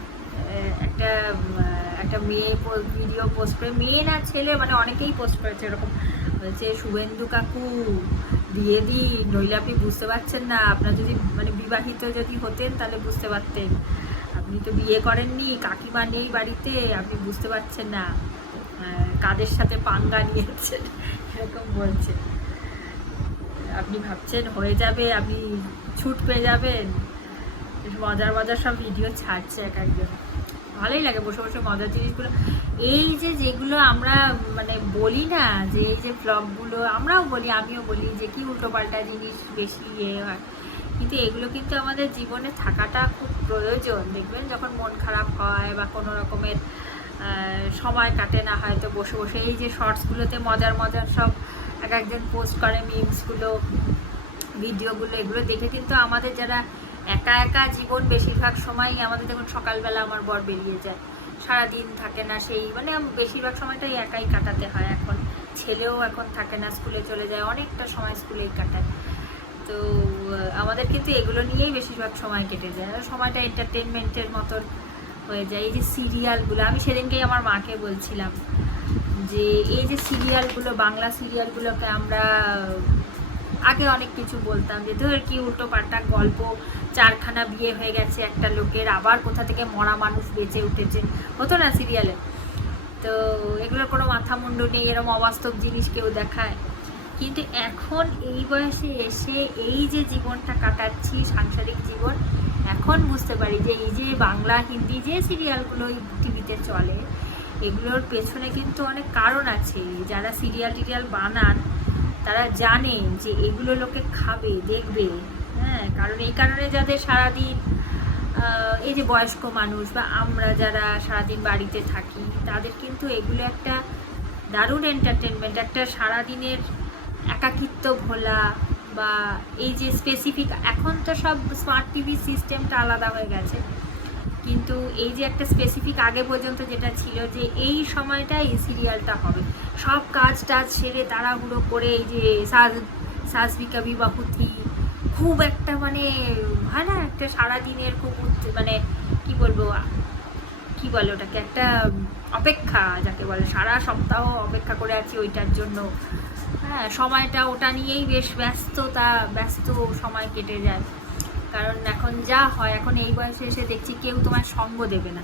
একটা মেয়ে ভিডিও পোস্ট করে, মেয়ে না ছেলে, মানে অনেকেই পোস্ট করেছে এরকম, বলছে শুভেন্দু কাকু বিয়ে দিন, নইলে আপনি বুঝতে পারছেন না, আপনার যদি মানে বিবাহিত যদি হতেন তাহলে বুঝতে পারতেন, আপনি তো বিয়ে করেননি, কাকিমা নেই বাড়িতে, আপনি বুঝতে পারছেন না কাদের সাথে পাঙ্গা নিয়েছেন, এরকম বলছে। আপনি ভাবছেন হয়ে যাবে, আপনি ছুট পেয়ে যাবেন। মজার মজার সব ভিডিও ছাড়ছে এক একজন, ভালোই লাগে বসে বসে মজার জিনিসগুলো। এই যে যেগুলো আমরা মানে বলি না, যে এই যে ব্লগগুলো আমরাও বলি, আমিও বলি যে কি উল্টোপাল্টা জিনিস বেশি হয়, কিন্তু এগুলো কিন্তু আমাদের জীবনে থাকাটা খুব প্রয়োজন। দেখবেন যখন মন খারাপ হয় বা কোনো রকমের সময় কাটে না, হয়তো বসে বসে এই যে শর্টসগুলোতে মজার মজার সব এক একজন পোস্ট করে মিমসগুলো, ভিডিওগুলো, এগুলো দেখে কিন্তু আমাদের যারা একা একা জীবন, বেশিরভাগ সময়ই আমাদের, দেখুন সকালবেলা আমার বর বেরিয়ে যায়, সারাদিন থাকে না, সেই মানে বেশিরভাগ সময়টাই একাই কাটাতে হয়। এখন ছেলেও এখন থাকে না, স্কুলে চলে যায়, অনেকটা সময় স্কুলেই কাটায়। তো আমাদের কিন্তু এগুলো নিয়েই বেশিরভাগ সময় কেটে যায়, সময়টা এন্টারটেনমেন্টের মতন হয়ে যায়। এই যে সিরিয়ালগুলো, আমি সেদিনকেই আমার মাকে বলছিলাম যে এই যে সিরিয়ালগুলো, বাংলা সিরিয়ালগুলোকে আমরা আগে অনেক কিছু বলতাম যে ধর কি উল্টো পাল্টা গল্প, 4খানা বিয়ে হয়ে গেছে একটা লোকের, আবার কোথা থেকে মরা মানুষ বেঁচে উঠেছে, হতো না সিরিয়ালে। তো এগুলোর কোনো মাথা মুন্ডু নেই, এরকম অবাস্তব জিনিস কেউ দেখায়। কিন্তু এখন এই বয়সে এসে এই যে জীবনটা কাটাচ্ছি, সাংসারিক জীবন, এখন বুঝতে পারি যে এই যে বাংলা হিন্দি যে সিরিয়ালগুলো টিভিতে চলে, এগুলোর পেছনে কিন্তু অনেক কারণ আছে। যারা সিরিয়াল বানান তারা জানেন যে এগুলো লোকে খাবে, দেখবে, হ্যাঁ, কারণ এই কারণে যাদের সারাদিন এই যে বয়স্ক মানুষ বা আমরা যারা সারাদিন বাড়িতে থাকি, তাদের কিন্তু এগুলো একটা দারুণ এন্টারটেনমেন্ট, একটা সারাদিনের একাকিত্ব ভোলা, বা এই যে স্পেসিফিক, এখন তো সব স্মার্ট টিভি সিস্টেমটা আলাদা হয়ে গেছে, কিন্তু এই যে একটা স্পেসিফিক আগে পর্যন্ত যেটা ছিল যে এই সময়টা এই সিরিয়ালটা হবে, সব কাজ টাজ সেরে তাড়াহুড়ো করে, এই যে সাজ ভি কভি বাহু থি, খুব একটা মানে হয় না, একটা সারাদিনের খুব মানে কি বলবো, কি বলে ওটাকে, একটা অপেক্ষা যাকে বলে, সারা সপ্তাহ অপেক্ষা করে আছি ওইটার জন্য, হ্যাঁ, সময়টা ওটা নিয়েই বেশ ব্যস্ত সময় কেটে যায়। কারণ এখন যা হয়, এখন এই বয়সে এসে দেখছি কেউ তোমার সঙ্গ দেবে না,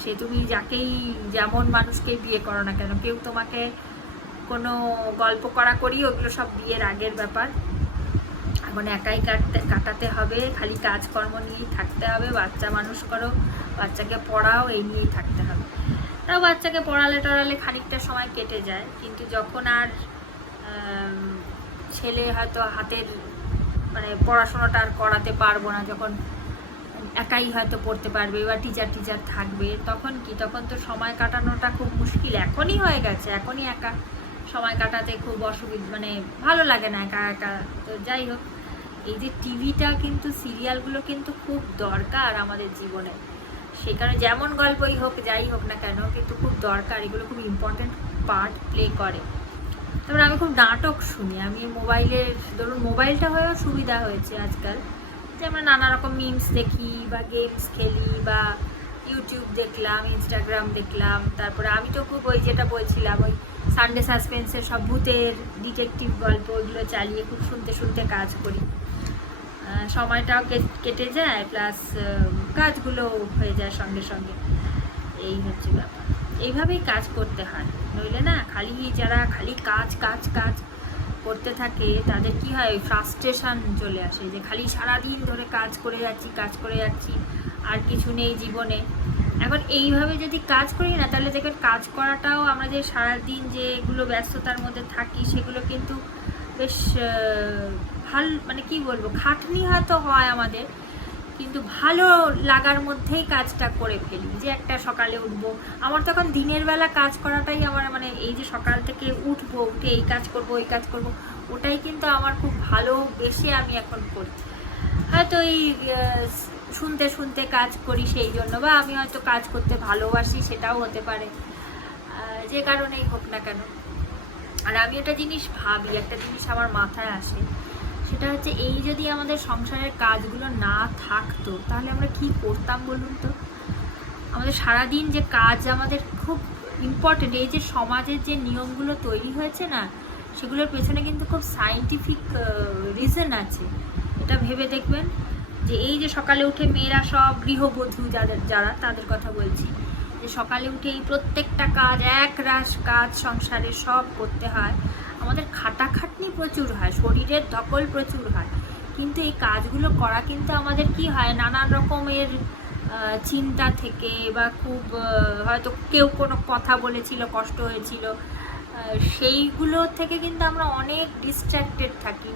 সে তুমি যাকেই যেমন মানুষকেই বিয়ে করো না কেন, কেউ তোমাকে কোনো গল্প করি, ওগুলো সব বিয়ের আগের ব্যাপার। এখন একাই কাটাতে হবে, খালি কাজকর্ম নিয়েই থাকতে হবে, বাচ্চা মানুষ করো, বাচ্চাকে পড়াও, এই নিয়েই থাকতে হবে। তাও বাচ্চাকে পড়ালে টড়ালে খানিকটা সময় কেটে যায়, কিন্তু যখন আর ছেলে হয়তো হাতের মানে পড়াশোনাটা আর করাতে পারবো না, যখন একাই হয়তো পড়তে পারবে বা টিচার থাকবে, তখন কি, তখন তো সময় কাটানোটা খুব মুশকিল। এখনই হয়ে গেছে, এখনই একা সময় কাটাতে খুব অসুবিধা, মানে ভালো লাগে না একা একা। তো যাই হোক, এই যে টিভিটা কিন্তু, সিরিয়ালগুলো কিন্তু খুব দরকার আমাদের জীবনে, সেই কারণে যেমন গল্পই হোক, যাই হোক না কেন, কিন্তু খুব দরকার, এগুলো খুব ইম্পর্টেন্ট পার্ট প্লে করে। তারপরে আমি খুব নাটক শুনি, আমি মোবাইলের, ধরুন মোবাইলটা হয়েও সুবিধা হয়েছে আজকাল, যে আমরা নানা রকম মিমস দেখি বা গেমস খেলি বা ইউটিউব দেখলাম, ইনস্টাগ্রাম দেখলাম, তারপরে আমি তো খুব ওই যেটা বলছিলাম, ওই সানডে সাসপেন্সের সব ভূতের ডিটেকটিভ গল্প, ওইগুলো চালিয়ে খুব শুনতে কাজ করি, সময়টাও কেটে যায়, প্লাস কাজগুলো হয়ে যায় সঙ্গে সঙ্গে, এই হচ্ছে ব্যাপার। এইভাবেই কাজ করতে হয়, নইলে না যারা খালি কাজ করতে থাকে, তাদের কি হয়, ফ্রাস্ট্রেশন চলে আসে, যে খালি সারাদিন ধরে কাজ করে যাচ্ছি, আর কিছু নেই জীবনে। এখন এইভাবে যদি কাজ করি না, তাহলে দেখবেন কাজ করাটাও, আমরা যে সারাদিন যেগুলো ব্যস্ততার মধ্যে থাকি, সেগুলো কিন্তু বেশ মানে কি বলবো, খাটনি হয়তো হয় আমাদের, কিন্তু ভালো লাগার মধ্যেই কাজটা করে ফেলি। যে একটা সকালে উঠবো, আমার তখন দিনের বেলা কাজ করাটাই আমার মানে এই যে সকাল থেকে উঠবো, উঠে এই কাজ করব ওই কাজ করব, ওটাই কিন্তু আমার খুব ভালোবেসে আমি এখন করি। হয়তো এই শুনতে শুনতে কাজ করি সেই জন্য, বা আমি হয়তো কাজ করতে ভালোবাসি, সেটাও হতে পারে, যে কারণেই হোক না কেন। আর আমি একটা জিনিস ভাবি, একটা জিনিস আমার মাথায় আসে, সেটা হচ্ছে এই যদি আমাদের সংসারের কাজগুলো না থাকতো তাহলে আমরা কি করতাম বলুন তো? আমাদের সারাদিন যে কাজ আমাদের খুব ইম্পর্টেন্ট, এই যে সমাজের যে নিয়মগুলো তৈরি হয়েছে না, সেগুলোর পেছনে কিন্তু খুব সায়েন্টিফিক রিজন আছে। এটা ভেবে দেখবেন যে এই যে সকালে উঠে মেয়েরা সব গৃহবধূ যারা তাদের কথা বলছি, যে সকালে উঠে এই প্রত্যেকটা কাজ, এক রাশ কাজ সংসারে সব করতে হয়, আমাদের খাটাখাটনি প্রচুর হয়, শরীরের ধকল প্রচুর হয়, কিন্তু এই কাজগুলো করা কিন্তু আমাদের কি হয়, নানান রকমের চিন্তা থেকে, বা খুব হয়তো কেউ কোনো কথা বলেছিল, কষ্ট হয়েছিল, সেইগুলো থেকে কিন্তু আমরা অনেক ডিস্ট্র্যাক্টেড থাকি,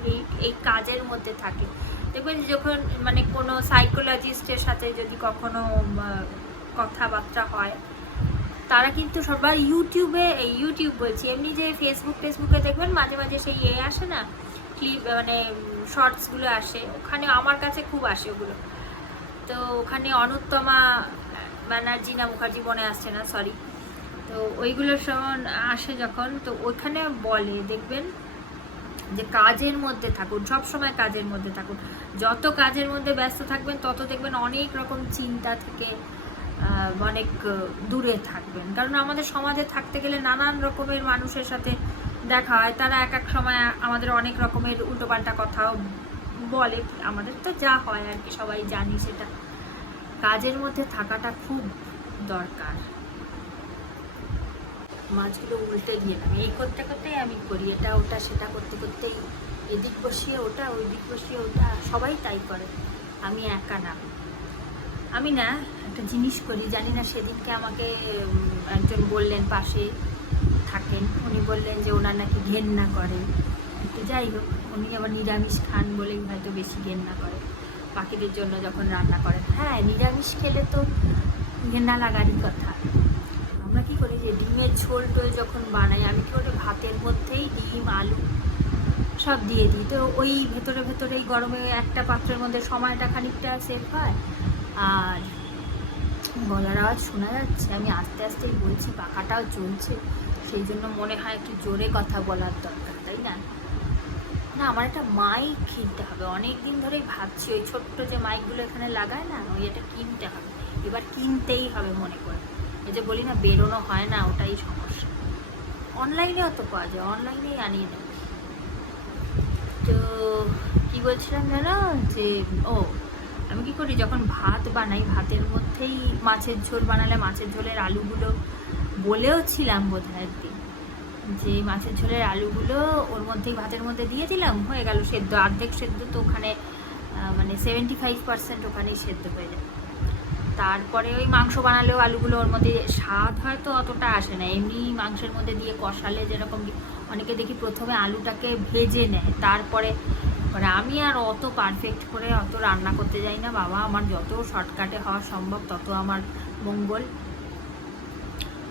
এই কাজের মধ্যে থাকি। দেখবেন যখন মানে কোনো সাইকোলজিস্টের সাথে যদি কখনো কথাবার্তা হয়, তারা কিন্তু সবাই ইউটিউব বলছি, এমনি যে ফেসবুকে দেখবেন মাঝে মাঝে সেই আসে না ক্লিপ, মানে শর্টসগুলো আসে, ওখানে আমার কাছে খুব আসে ওগুলো। তো ওখানে অনুত্তমা ব্যানার্জি না মুখার্জি মনে আসছে না, সরি। তো ওইগুলো আসে যখন, তো ওইখানে বলে দেখবেন যে কাজের মধ্যে থাকুন, সবসময় কাজের মধ্যে থাকুন, যত কাজের মধ্যে ব্যস্ত থাকবেন তত দেখবেন অনেক রকম চিন্তা থেকে অনেক দূরে থাকবেন। কারণ আমাদের সমাজে থাকতে গেলে নানান রকমের মানুষের সাথে দেখা হয়, তারা এক এক সময় আমাদের অনেক রকমের উল্টোপাল্টা কথাও বলে, আমাদের তো যা হয় আর কি সবাই জানি সেটা। কাজের মধ্যে থাকাটা খুব দরকার। মাছগুলো উল্টে দিলাম, এই করতে করতেই আমি করি, এটা ওটা সেটা করতে করতেই এদিক বসিয়ে ওটা, ওই দিক বসিয়ে ওটা, সবাই তাই করে, আমি একা না। আমি না একটা জিনিস করি, জানি না সেদিনকে আমাকে একজন বললেন, পাশে থাকেন, উনি বললেন যে ওনার নাকি ঘেন্না করে, তো যাই হোক, উনি আবার নিরামিষ খান বলেই হয়তো বেশি ঘেন্না করে পাখিদের জন্য যখন রান্না করেন। হ্যাঁ, নিরামিষ খেলে তো ঘেন্না লাগারই কথা। আমরা কী করি যে ডিমের ঝোল টোল যখন বানাই, আমি কী করি ভাতের মধ্যেই ডিম আলু সব দিয়ে দিই, তো ওই ভেতরে এই গরমে একটা পাত্রের মধ্যে সময়টা খানিকটা সেভ হয়। আর গলার আওয়াজ শোনা যাচ্ছে, আমি আস্তে আস্তেই বলছি, পাখাটাও চলছে, সেই জন্য মনে হয় একটু জোরে কথা বলার দরকার, তাই না? না, আমার একটা মাইক কিনতে হবে, অনেক দিন ধরেই ভাবছি, ওই ছোট্ট যে মাইকগুলো এখানে লাগায় না, ওই এটা কিনতে হবে, এবার কিনতেই হবে মনে করে। এই যে বলি না বেরোনো হয় না, ওটাই সমস্যা। অনলাইনে অত পাওয়া যায়, অনলাইনেই আনিয়ে নেব। তো কি বলছিলাম জানো, যে আমি কী করি যখন ভাত বানাই, ভাতের মধ্যেই মাছের ঝোল বানালে মাছের ঝোলের আলুগুলো, বলেও ছিলাম বোধহয় একদিন, যে মাছের ঝোলের আলুগুলো ওর মধ্যেই ভাতের মধ্যে দিয়ে দিলাম, হয়ে গেল সেদ্ধ, অর্ধেক সেদ্ধ তো ওখানে, মানে 75% ওখানেই সেদ্ধ হয়ে যায়। তারপরে ওই মাংস বানালেও আলুগুলো ওর মধ্যে, স্বাদ হয়তো অতটা আসে না, এমনি মাংসের মধ্যে দিয়ে কষালে যেরকম, অনেকে দেখি প্রথমে আলুটাকে ভেজে নেয়, তারপরে, মানে আমি আর অত পারফেক্ট করে অত রান্না করতে যাই না বাবা, আমার যত শর্টকাটে হওয়া সম্ভব তত আমার মঙ্গল।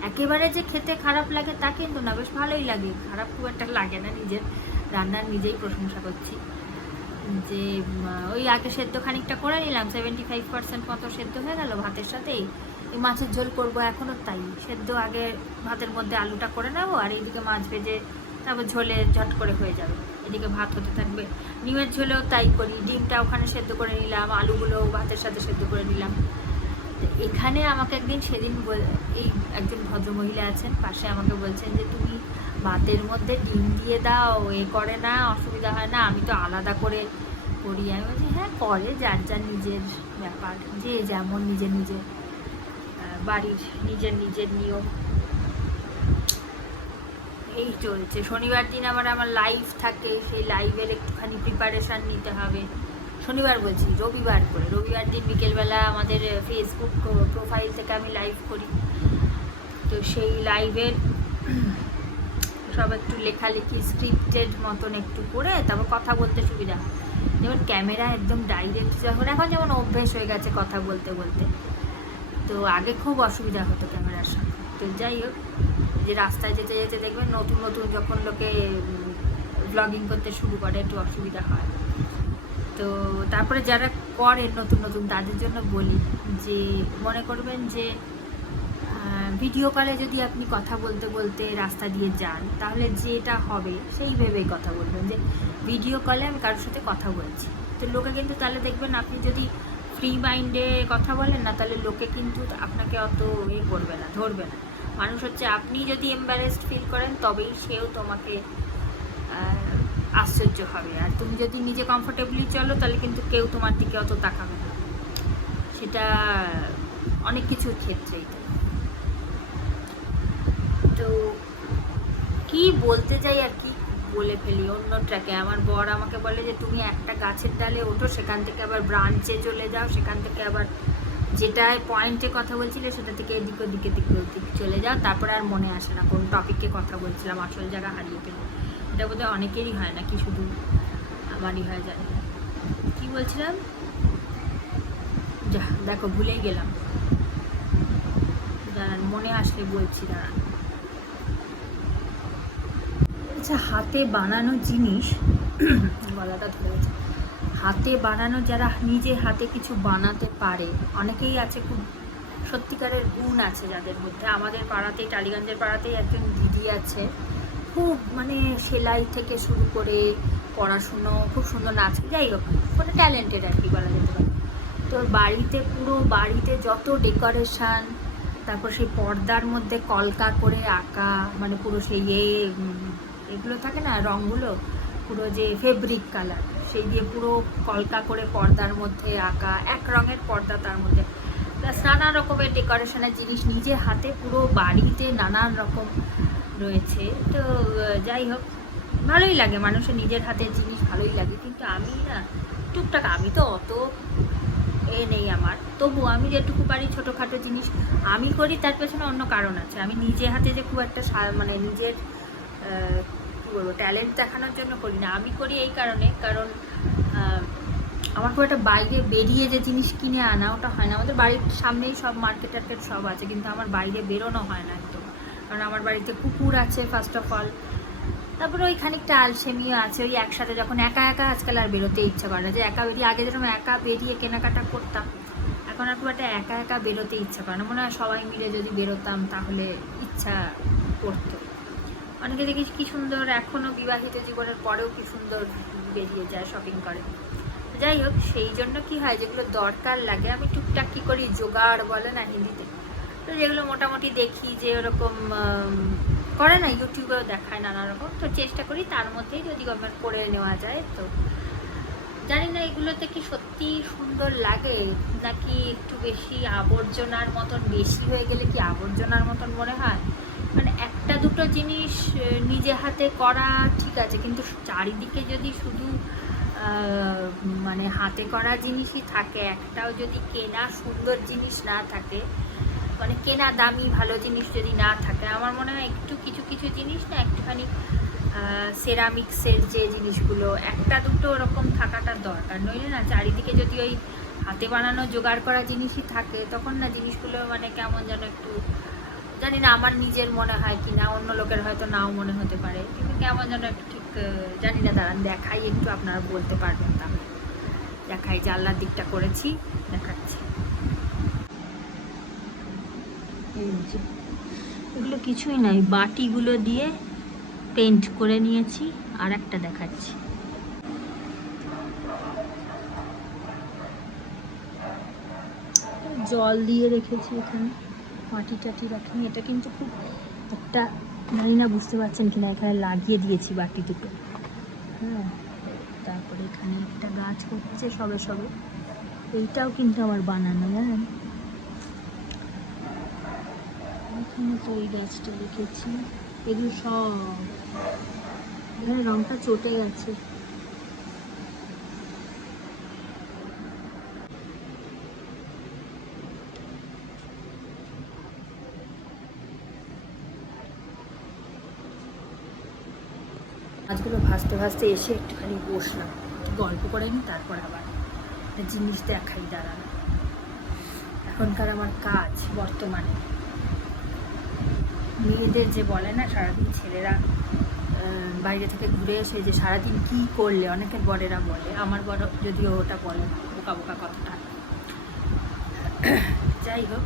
একেবারে যে খেতে খারাপ লাগে তা কিন্তু না, বেশ ভালোই লাগে, খারাপ খুব একটা লাগে না, নিজের রান্নার নিজেই প্রশংসা করছি। যে ওই আগে সেদ্ধ খানিকটা করে নিলাম, 75% মতো সেদ্ধ হয়ে গেল ভাতের সাথেই, এই মাছের ঝোল করব এখনও তাই, সেদ্ধ আগে ভাতের মধ্যে আলুটা করে নেবো, আর এইদিকে মাছ ভেজে তারপর ঝোলে ঝট করে হয়ে যাবে, এদিকে ভাত হতে থাকবে। ডিমের ঝোলেও তাই করি, ডিমটা ওখানে সেদ্ধ করে নিলাম, আলুগুলো ভাতের সাথে সেদ্ধ করে নিলাম। এখানে আমাকে একদিন সেদিন এই একজন ভদ্রমহিলা আছেন পাশে, আমাকে বলছেন যে তুমি ভাতের মধ্যে ডিম দিয়ে দাও, এ করে না, অসুবিধা হয় না, আমি তো আলাদা করে করি। আমি বলছি হ্যাঁ, করে, যার যার নিজের ব্যাপার, যে যেমন নিজের বাড়ির নিজের নিয়ম, এই চলছে। শনিবার দিন আবার আমার লাইভ থাকে, সেই লাইভের একটুখানি প্রিপারেশান নিতে হবে। শনিবার বলছি, রবিবার করে, রবিবার দিন বিকেলবেলা আমাদের ফেসবুক প্রোফাইল থেকে আমি লাইভ করি, তো সেই লাইভের সব একটু লেখালেখি স্ক্রিপ্টেড মতন একটু করে তারপর কথা বলতে সুবিধা হয়। যেমন ক্যামেরা একদম ডাইরেক্ট যখন, এখন যেমন অভ্যেস হয়ে গেছে কথা বলতে বলতে, তো আগে খুব অসুবিধা হতো ক্যামেরার সামনে। তো যাই হোক, যে রাস্তায় যেতে যেতে দেখবেন নতুন নতুন যখন লোকে ব্লগিং করতে শুরু করে একটু অসুবিধা হয়। তো তারপরে যারা করেন নতুন নতুন তাদের জন্য বলি যে মনে করবেন যে ভিডিও কলে যদি আপনি কথা বলতে বলতে রাস্তা দিয়ে যান, তাহলে যেটা হবে সেই ভেবেই কথা বলবেন যে ভিডিও কলে আমি কারোর সাথে কথা বলছি। তো লোকে কিন্তু তাহলে দেখবেন আপনি যদি ফ্রি মাইন্ডে কথা বলেন না, তাহলে লোকে কিন্তু আপনাকে অত করবে না, ধরবে না। মানুষ হচ্ছে আপনি যদি এম্বারেসড ফিল করেন তবেই সেও তোমাকে আশ্চর্য হবে। আর তুমি যদি নিজে কমফোর্টেবলি চলো তাহলে কিন্তু কেউ তোমার দিকে অত তাকাবে না। সেটা অনেক কিছুর ক্ষেত্রেই। তো কি বলতে চাই আর কি বলে ফেলি অন্য ট্র্যাকে। আমার বর আমাকে বলে যে তুমি একটা গাছের ডালে ওঠো, সেখান থেকে আবার ব্রাঞ্চে চলে যাও, সেখান থেকে আবার যেটায় পয়েন্টে কথা বলছিলে সেটা থেকে এদিক ওদিকে চলে যাও, তারপরে আর মনে আসে না কোন টপিকে কথা বলছিলাম, আসল জায়গা হারিয়ে ফেলি। এটা বোধহয় অনেকেরই হয় না, কি শুধু আমারই হয় যায়। কি বলছিলাম, যা দেখো ভুলেই গেলাম, দাঁড়ান মনে আসলে বলছি, দাঁড়ান। আচ্ছা, হাতে বানানো জিনিস, গলাটা ধরে গেছে, হাতে বানানো, যারা নিজে হাতে কিছু বানাতে পারে, অনেকেই আছে খুব সত্যিকারের গুণ আছে যাদের মধ্যে। আমাদের পাড়াতেই, টালিগঞ্জের পাড়াতেই একজন দিদি আছে, খুব মানে সেলাই থেকে শুরু করে পড়াশুনো, খুব সুন্দর নাচ, যাই হোক কোনো ট্যালেন্টেড আর কি বলা যেতে পারে। তো বাড়িতে, পুরো বাড়িতে যত ডেকোরেশান, তারপর সেই পর্দার মধ্যে কলকা করে আঁকা, মানে পুরো সেই এগুলো থাকে না রঙগুলো, পুরো যে ফেব্রিক কালার সেই দিয়ে পুরো কলকা করে পর্দার মধ্যে আঁকা, এক রঙের পর্দা, তার মধ্যে প্লাস নানা রকমের ডেকোরেশনের জিনিস নিজে হাতে, পুরো বাড়িতে নানান রকম রয়েছে। তো যাই হোক, ভালোই লাগে, মানুষের নিজের হাতের জিনিস ভালোই লাগে। কিন্তু আমি না টুকটাক, আমি তো অত নেই আমার, তবু আমি যেটুকু পারি ছোটোখাটো জিনিস আমি করি, তার পেছনে অন্য কারণ আছে। আমি নিজে হাতে যে খুব একটা মানে নিজের কী বলবো ট্যালেন্ট দেখানোর জন্য করি না, আমি করি এই কারণে, কারণ আমার খুব একটা বাইরে বেরিয়ে যে জিনিস কিনে আনা ওটা হয় না। আমাদের বাড়ির সামনেই সব মার্কেট টার্কেট সব আছে, কিন্তু আমার বাইরে বেরোনো হয় না একদম, কারণ আমার বাড়িতে কুকুর আছে ফার্স্ট অফ অল, তারপরে ওই খানিকটা আলসেমিও আছে। ওই একসাথে যখন একা একা আজকাল আর বেরোতে ইচ্ছা করে না, যে একা বেরিয়ে, আগে যেরকম একা বেরিয়ে কেনাকাটা করতাম, এখন আর খুব একটা একা একা বেরোতে ইচ্ছা করে না। মনে হয় সবাই মিলে যদি বেরোতাম তাহলে ইচ্ছা করতো। অনেকে দেখেছি কি সুন্দর এখনও বিবাহিত জীবনের পরেও কি সুন্দর বেরিয়ে যায়, শপিং করে। যাই হোক, সেই জন্য কি হয়, যেগুলো দরকার লাগে আমি টুকটাক কী করি, জোগাড় বলে না হিন্দিতে, তো যেগুলো মোটামুটি দেখি যে ওরকম করে না, ইউটিউবেও দেখায় নানা রকম, তো চেষ্টা করি তার মধ্যেই যদি গভর্নমেন্ট করে নেওয়া যায়। তো জানি না এগুলোতে কি সত্যি সুন্দর লাগে, নাকি একটু বেশি আবর্জনার মতন, বেশি হয়ে গেলে কি আবর্জনার মতন মনে হয়। মানে একটা দুটো জিনিস নিজে হাতে করা ঠিক আছে, কিন্তু চারিদিকে যদি শুধু মানে হাতে করা জিনিসই থাকে, একটাও যদি কেনা সুন্দর জিনিস না থাকে, মানে কেনা দামি ভালো জিনিস যদি না থাকে, আমার মনে হয় একটু কিছু কিছু জিনিস না একটুখানি সেরামিক্সের যে জিনিসগুলো একটা দুটো ওরকম থাকাটা দরকার। নইলে না চারিদিকে যদি ওই হাতে বানানো জোগাড় করা জিনিসই থাকে, তখন না জিনিসগুলো মানে কেমন যেন একটু, জানি না আমার নিজের মনে হয় কি না, অন্য লোকের হয়তো নাও মনে হতে পারে, কিন্তু কেমন যেন একটু ঠিক জানি না। দাঁড়ান দেখাই একটু, আপনারা বলতে পারবেন, তাহলে দেখাই জানলার দিকটা করেছি, দেখাচ্ছি। এগুলো কিছুই নয়, বাটিগুলো দিয়ে পেন্ট করে নিয়েছি, আর একটা দেখাচ্ছি। জল দিয়ে রেখেছি এখানে, মাটি টাটি রাখিনি। এটা কিন্তু খুব একটা, জানি না বুঝতে পারছেন কিনা, এখানে লাগিয়ে দিয়েছি বাটি দুটো। হ্যাঁ, তারপরে এখানে একটা গাছ হচ্ছে সবে সবে, এইটাও কিন্তু আমার বানানো, জানেন। এখানে তো এই গাছটা রেখেছি, এগুলো সব, এখানে রংটা চটে গেছে। মাছগুলো ভাজতে ভাজতে এসে একটুখানি বসলাম, গল্প করে নিই, তারপর আবার একটা জিনিস দেখাই দাঁড়ানো। এখনকার আমার কাজ বর্তমানে মেয়েদের যে বলে না সারাদিন ছেলেরা বাইরে থেকে ঘুরে এসে যে সারাদিন কী করলে, অনেকের বরেরা বলে, আমার বড় যদিও ওটা বলে না, বোকা বোকা কথাটা। যাই হোক,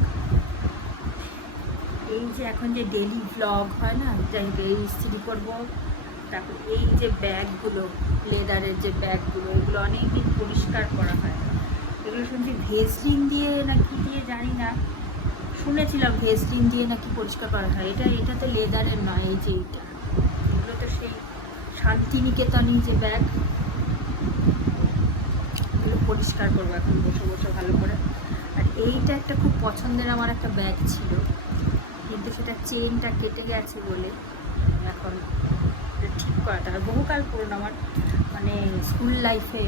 এই যে এখন যে ডেলি ব্লগ হয় না, যাই হোক এই ইস্ত্রি করবো, তারপর এই যে ব্যাগগুলো, লেদারের যে ব্যাগগুলো, এগুলো অনেক দিন পরিষ্কার করা হয়। এগুলো শুনছি ভেসলিন দিয়ে নাকি দিয়ে জানি না, শুনেছিলাম ভেসলিন দিয়ে নাকি পরিষ্কার করা হয়। এটাতে লেদারের নয়, এই যে এইটা, এগুলো তো সেই শান্তিনিকেতনই যে ব্যাগ, এগুলো পরিষ্কার করবো এখন বসে বসে ভালো করে। আর এইটা একটা খুব পছন্দের আমার একটা ব্যাগ ছিল, কিন্তু সেটা চেনটা কেটে গেছে বলে এখন ঠিক করাটা। আর বহুকাল পুরনো, আমার মানে স্কুল লাইফে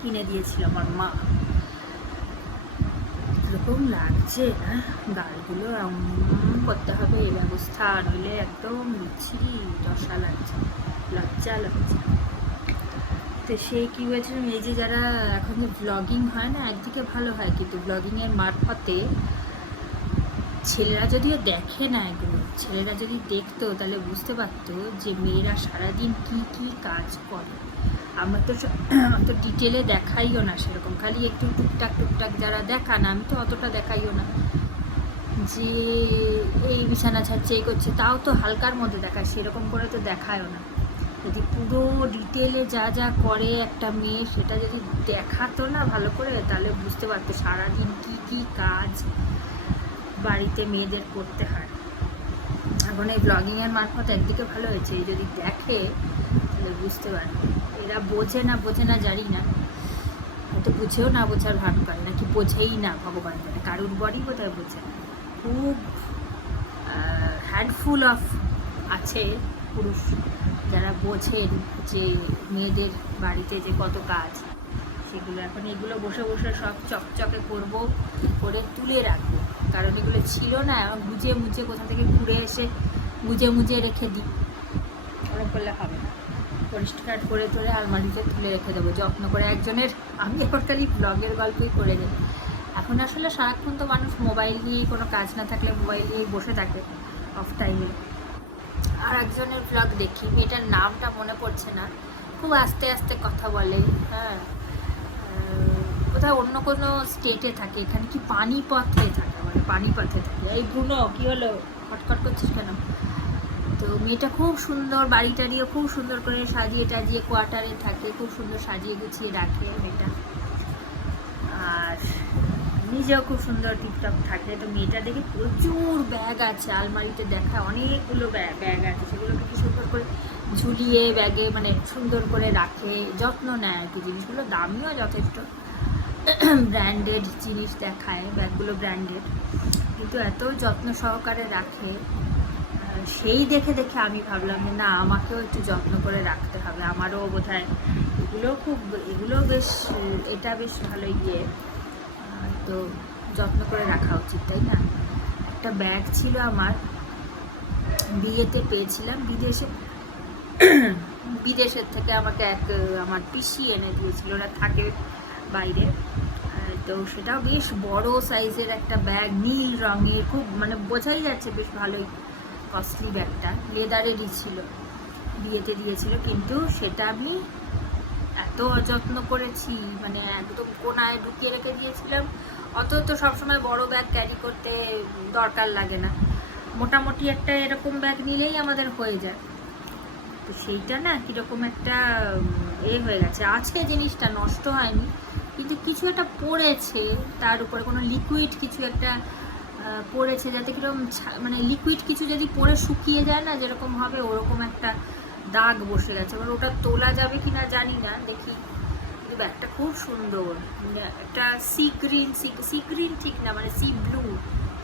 কিনে দিয়েছিল আমার মা। এরকম লাগছে না, গালগুলো করতে হবে এই ব্যবস্থা, নইলে একদম বিচ্ছিরি দশা লাগছে, লজ্জা লাগছে। তো সেই কী হয়েছিল, এই যে যারা এখন যে ব্লগিং হয় না, একদিকে ভালো হয়, কিন্তু ব্লগিংয়ের মারফতে ছেলেরা যদিও দেখে না, এগুলো ছেলেরা যদি দেখতো তাহলে বুঝতে পারতো যে মেয়েরা সারাদিন কি কি কাজ করে। আমরা তো অত ডিটেলে দেখাইও না সেরকম, খালি একটু টুকটাক টুকটাক যারা দেখান, আমি তো অতটা দেখাইও না, যে এই বিছানা ছাড়ছে এই করছে, তাও তো হালকার মধ্যে দেখায়, সেরকম করে তো দেখায়ও না। যদি পুরো ডিটেলে যা যা করে একটা মেয়ে সেটা যদি দেখাতো না ভালো করে, তাহলে বুঝতে পারতো সারাদিন কি কি কাজ বাড়িতে মেয়েদের করতে হয়। এখন এই ব্লগিংয়ের মারফত একদিকে ভালো হয়েছে, যদি দেখে তাহলে বুঝতে পারবে। এরা বোঝে না জানি না, হয়তো বুঝেও না বোঝার ভান করে, নাকি বোঝেই না, ভগবান জানে, কারুর বডি বোধহয় বোঝে না। খুব হ্যান্ডফুল অফ আছে পুরুষ যারা বোঝেন যে মেয়েদের বাড়িতে যে কত কাজ, সেগুলো এখন এগুলো বসে বসে সব চকচকে করব, করে তুলে রাখবো। কারণ এগুলো ছিল না, গুজে মুজে কোথা থেকে ঘুরে এসে গুজে রেখে দিই, ওরকম করলে হবে না। পরিষ্কার করে তোলে আলমারিতে তুলে রেখে দেবো যত্ন করে একজনের। আমি এখন খালি ব্লগের গল্পই করে দেবো। এখন আসলে সারাক্ষণ তো মানুষ মোবাইল নিয়ে, কোনো কাজ না থাকলে মোবাইল নিয়েই বসে থাকে অফ টাইমে। আর একজনের ব্লগ দেখি, মেয়েটার নামটা মনে পড়ছে না, খুব আস্তে আস্তে কথা বলে, হ্যাঁ, কোথাও অন্য কোনো স্টেটে থাকে, এখানে কি পানিপথে থাকে, মানে পানিপথে থাকে। এই ব্রুনো কী হলো, খটখট করছিস কেন? তো মেয়েটা খুব সুন্দর, বাড়ি টাড়িও খুব সুন্দর করে সাজিয়ে টাজিয়ে, কোয়ার্টারে থাকে, খুব সুন্দর সাজিয়ে গুছিয়ে রাখে মেয়েটা, আর নিজেও খুব সুন্দর টিপটপ থাকে। তো মেয়েটা দেখে প্রচুর ব্যাগ আছে আলমারিতে, দেখায় অনেকগুলো ব্যাগ আছে, সেগুলোকে কি সুন্দর করে ঝুলিয়ে ব্যাগে মানে সুন্দর করে রাখে, যত্ন নেয় আর কি। জিনিসগুলো দামিও যথেষ্ট, ব্র্যান্ডেড জিনিস দেখায়, ব্যাগগুলো ব্র্যান্ডেড, কিন্তু এত যত্ন সহকারে রাখে। সেই দেখে দেখে আমি ভাবলাম যে না, আমাকেও একটু যত্ন করে রাখতে হবে, আমারও বোধহয় এগুলো বেশ, এটা বেশ ভালোই গিয়ে, তো যত্ন করে রাখা উচিত, তাই না? একটা ব্যাগ ছিল আমার, বিয়েতে পেয়েছিলাম, বিদেশের থেকে আমাকে আমার পিসি এনে দিয়েছিল, ওরা থাকে বাইরে। তো সেটাও বেশ বড় সাইজের একটা ব্যাগ, নীল রঙের, খুব মানে বোঝাই যাচ্ছে বেশ ভালোই কস্টলি ব্যাগটা, লেদারেরই ছিল, বিয়েতে দিয়েছিল, কিন্তু সেটা আমি এত অযত্ন করেছি, মানে একদম কোনায় ঢুকিয়ে রেখে দিয়েছিলাম। অত তো সবসময় বড় ব্যাগ ক্যারি করতে দরকার লাগে না, মোটামুটি একটা এরকম ব্যাগ নিলেই আমাদের হয়ে যায়। তো সেইটা না কীরকম একটা হয়ে গেছে, আছে জিনিসটা, নষ্ট হয়নি, কিন্তু কিছু একটা পড়েছে, তার উপরে কোনো লিকুইড কিছু একটা পড়েছে, যাতে কীরকম মানে লিকুইড কিছু যদি পরে শুকিয়ে যায় না যেরকম হবে, ওরকম একটা দাগ বসে গেছে। এবার ওটা তোলা যাবে কি না জানি না, দেখি। কিন্তু ব্যাগটা খুব সুন্দর, একটা সি গ্রিন ঠিক না, মানে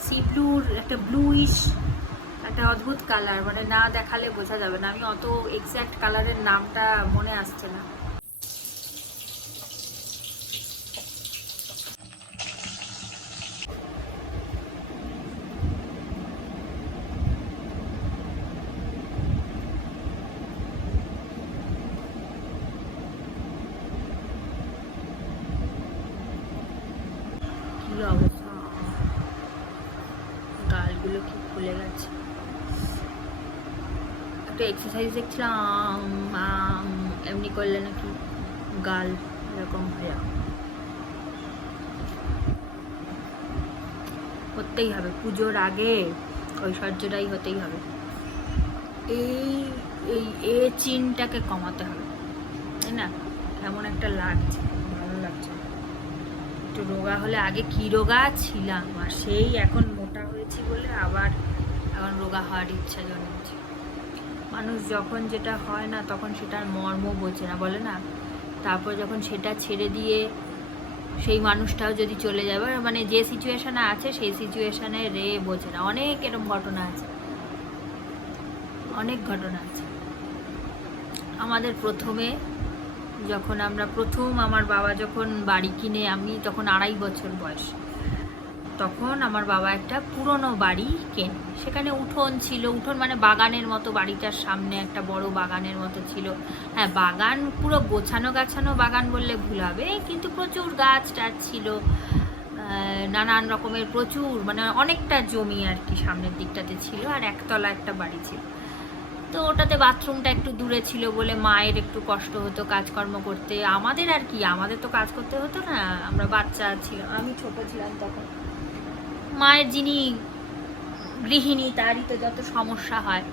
সি ব্লুর একটা ব্লুইশ একটা অদ্ভুত কালার, মানে না দেখালে বোঝা যাবে না, আমি অত এক্স্যাক্ট কালারের নামটা মনে আসছে না। অবস্থা, গালগুলো কি ফুলে গেছে। একটু এক্সারসাইজ দেখছিলাম, এমনি করলে নাকি গাল এরকম হয়ে যাবে। করতেই হবে, পুজোর আগে ঐশ্বর্যটাই হতেই হবে। এই এই এ চিনটাকে কমাতে হবে, তাই না? কেমন একটা লাগছে, ভালো লাগছে। একটু রোগা হলে, আগে কি রোগা ছিলাম, আর সেই এখন মোটা হয়েছি বলে আবার এখন রোগা হওয়ার ইচ্ছা জন্মেছে। মানুষ যখন যেটা হয় না তখন সেটার মর্ম বোঝে না, বলে না। তারপর যখন সেটা ছেড়ে দিয়ে সেই মানুষটাও যদি চলে যাবে, মানে যে সিচুয়েশনে আছে সেই সিচুয়েশনে বোঝে না। অনেক এরকম ঘটনা আছে, অনেক ঘটনা আছে। আমাদের প্রথমে যখন আমার বাবা যখন বাড়ি কিনে, আমি তখন 2.5 বছর বয়স, তখন আমার বাবা একটা পুরনো বাড়ি কেনে। সেখানে উঠোন ছিল, উঠোন মানে বাগানের মতো, বাড়িটার সামনে একটা বড় বাগানের মতো ছিল। হ্যাঁ, বাগান পুরো গোছানো গাছানো বাগান বললে ভুল হবে, কিন্তু প্রচুর গাছ টাছ ছিল, নানান রকমের প্রচুর, মানে অনেকটা জমি আর কি সামনের দিকটাতে ছিল, আর একতলা একটা বাড়ি ছিল। তো ওটাতে বাথরুমটা একটু দূরে ছিল বলে মায়ের একটু কষ্ট হতো কাজকর্ম করতে। আমাদের আর কি, আমাদের তো কাজ করতে হতো না, আমরা বাচ্চা ছিলাম, আমি ছোট ছিলাম তখন। মায়ের যিনি গৃহিণী, তারই তো যত সমস্যা হয়।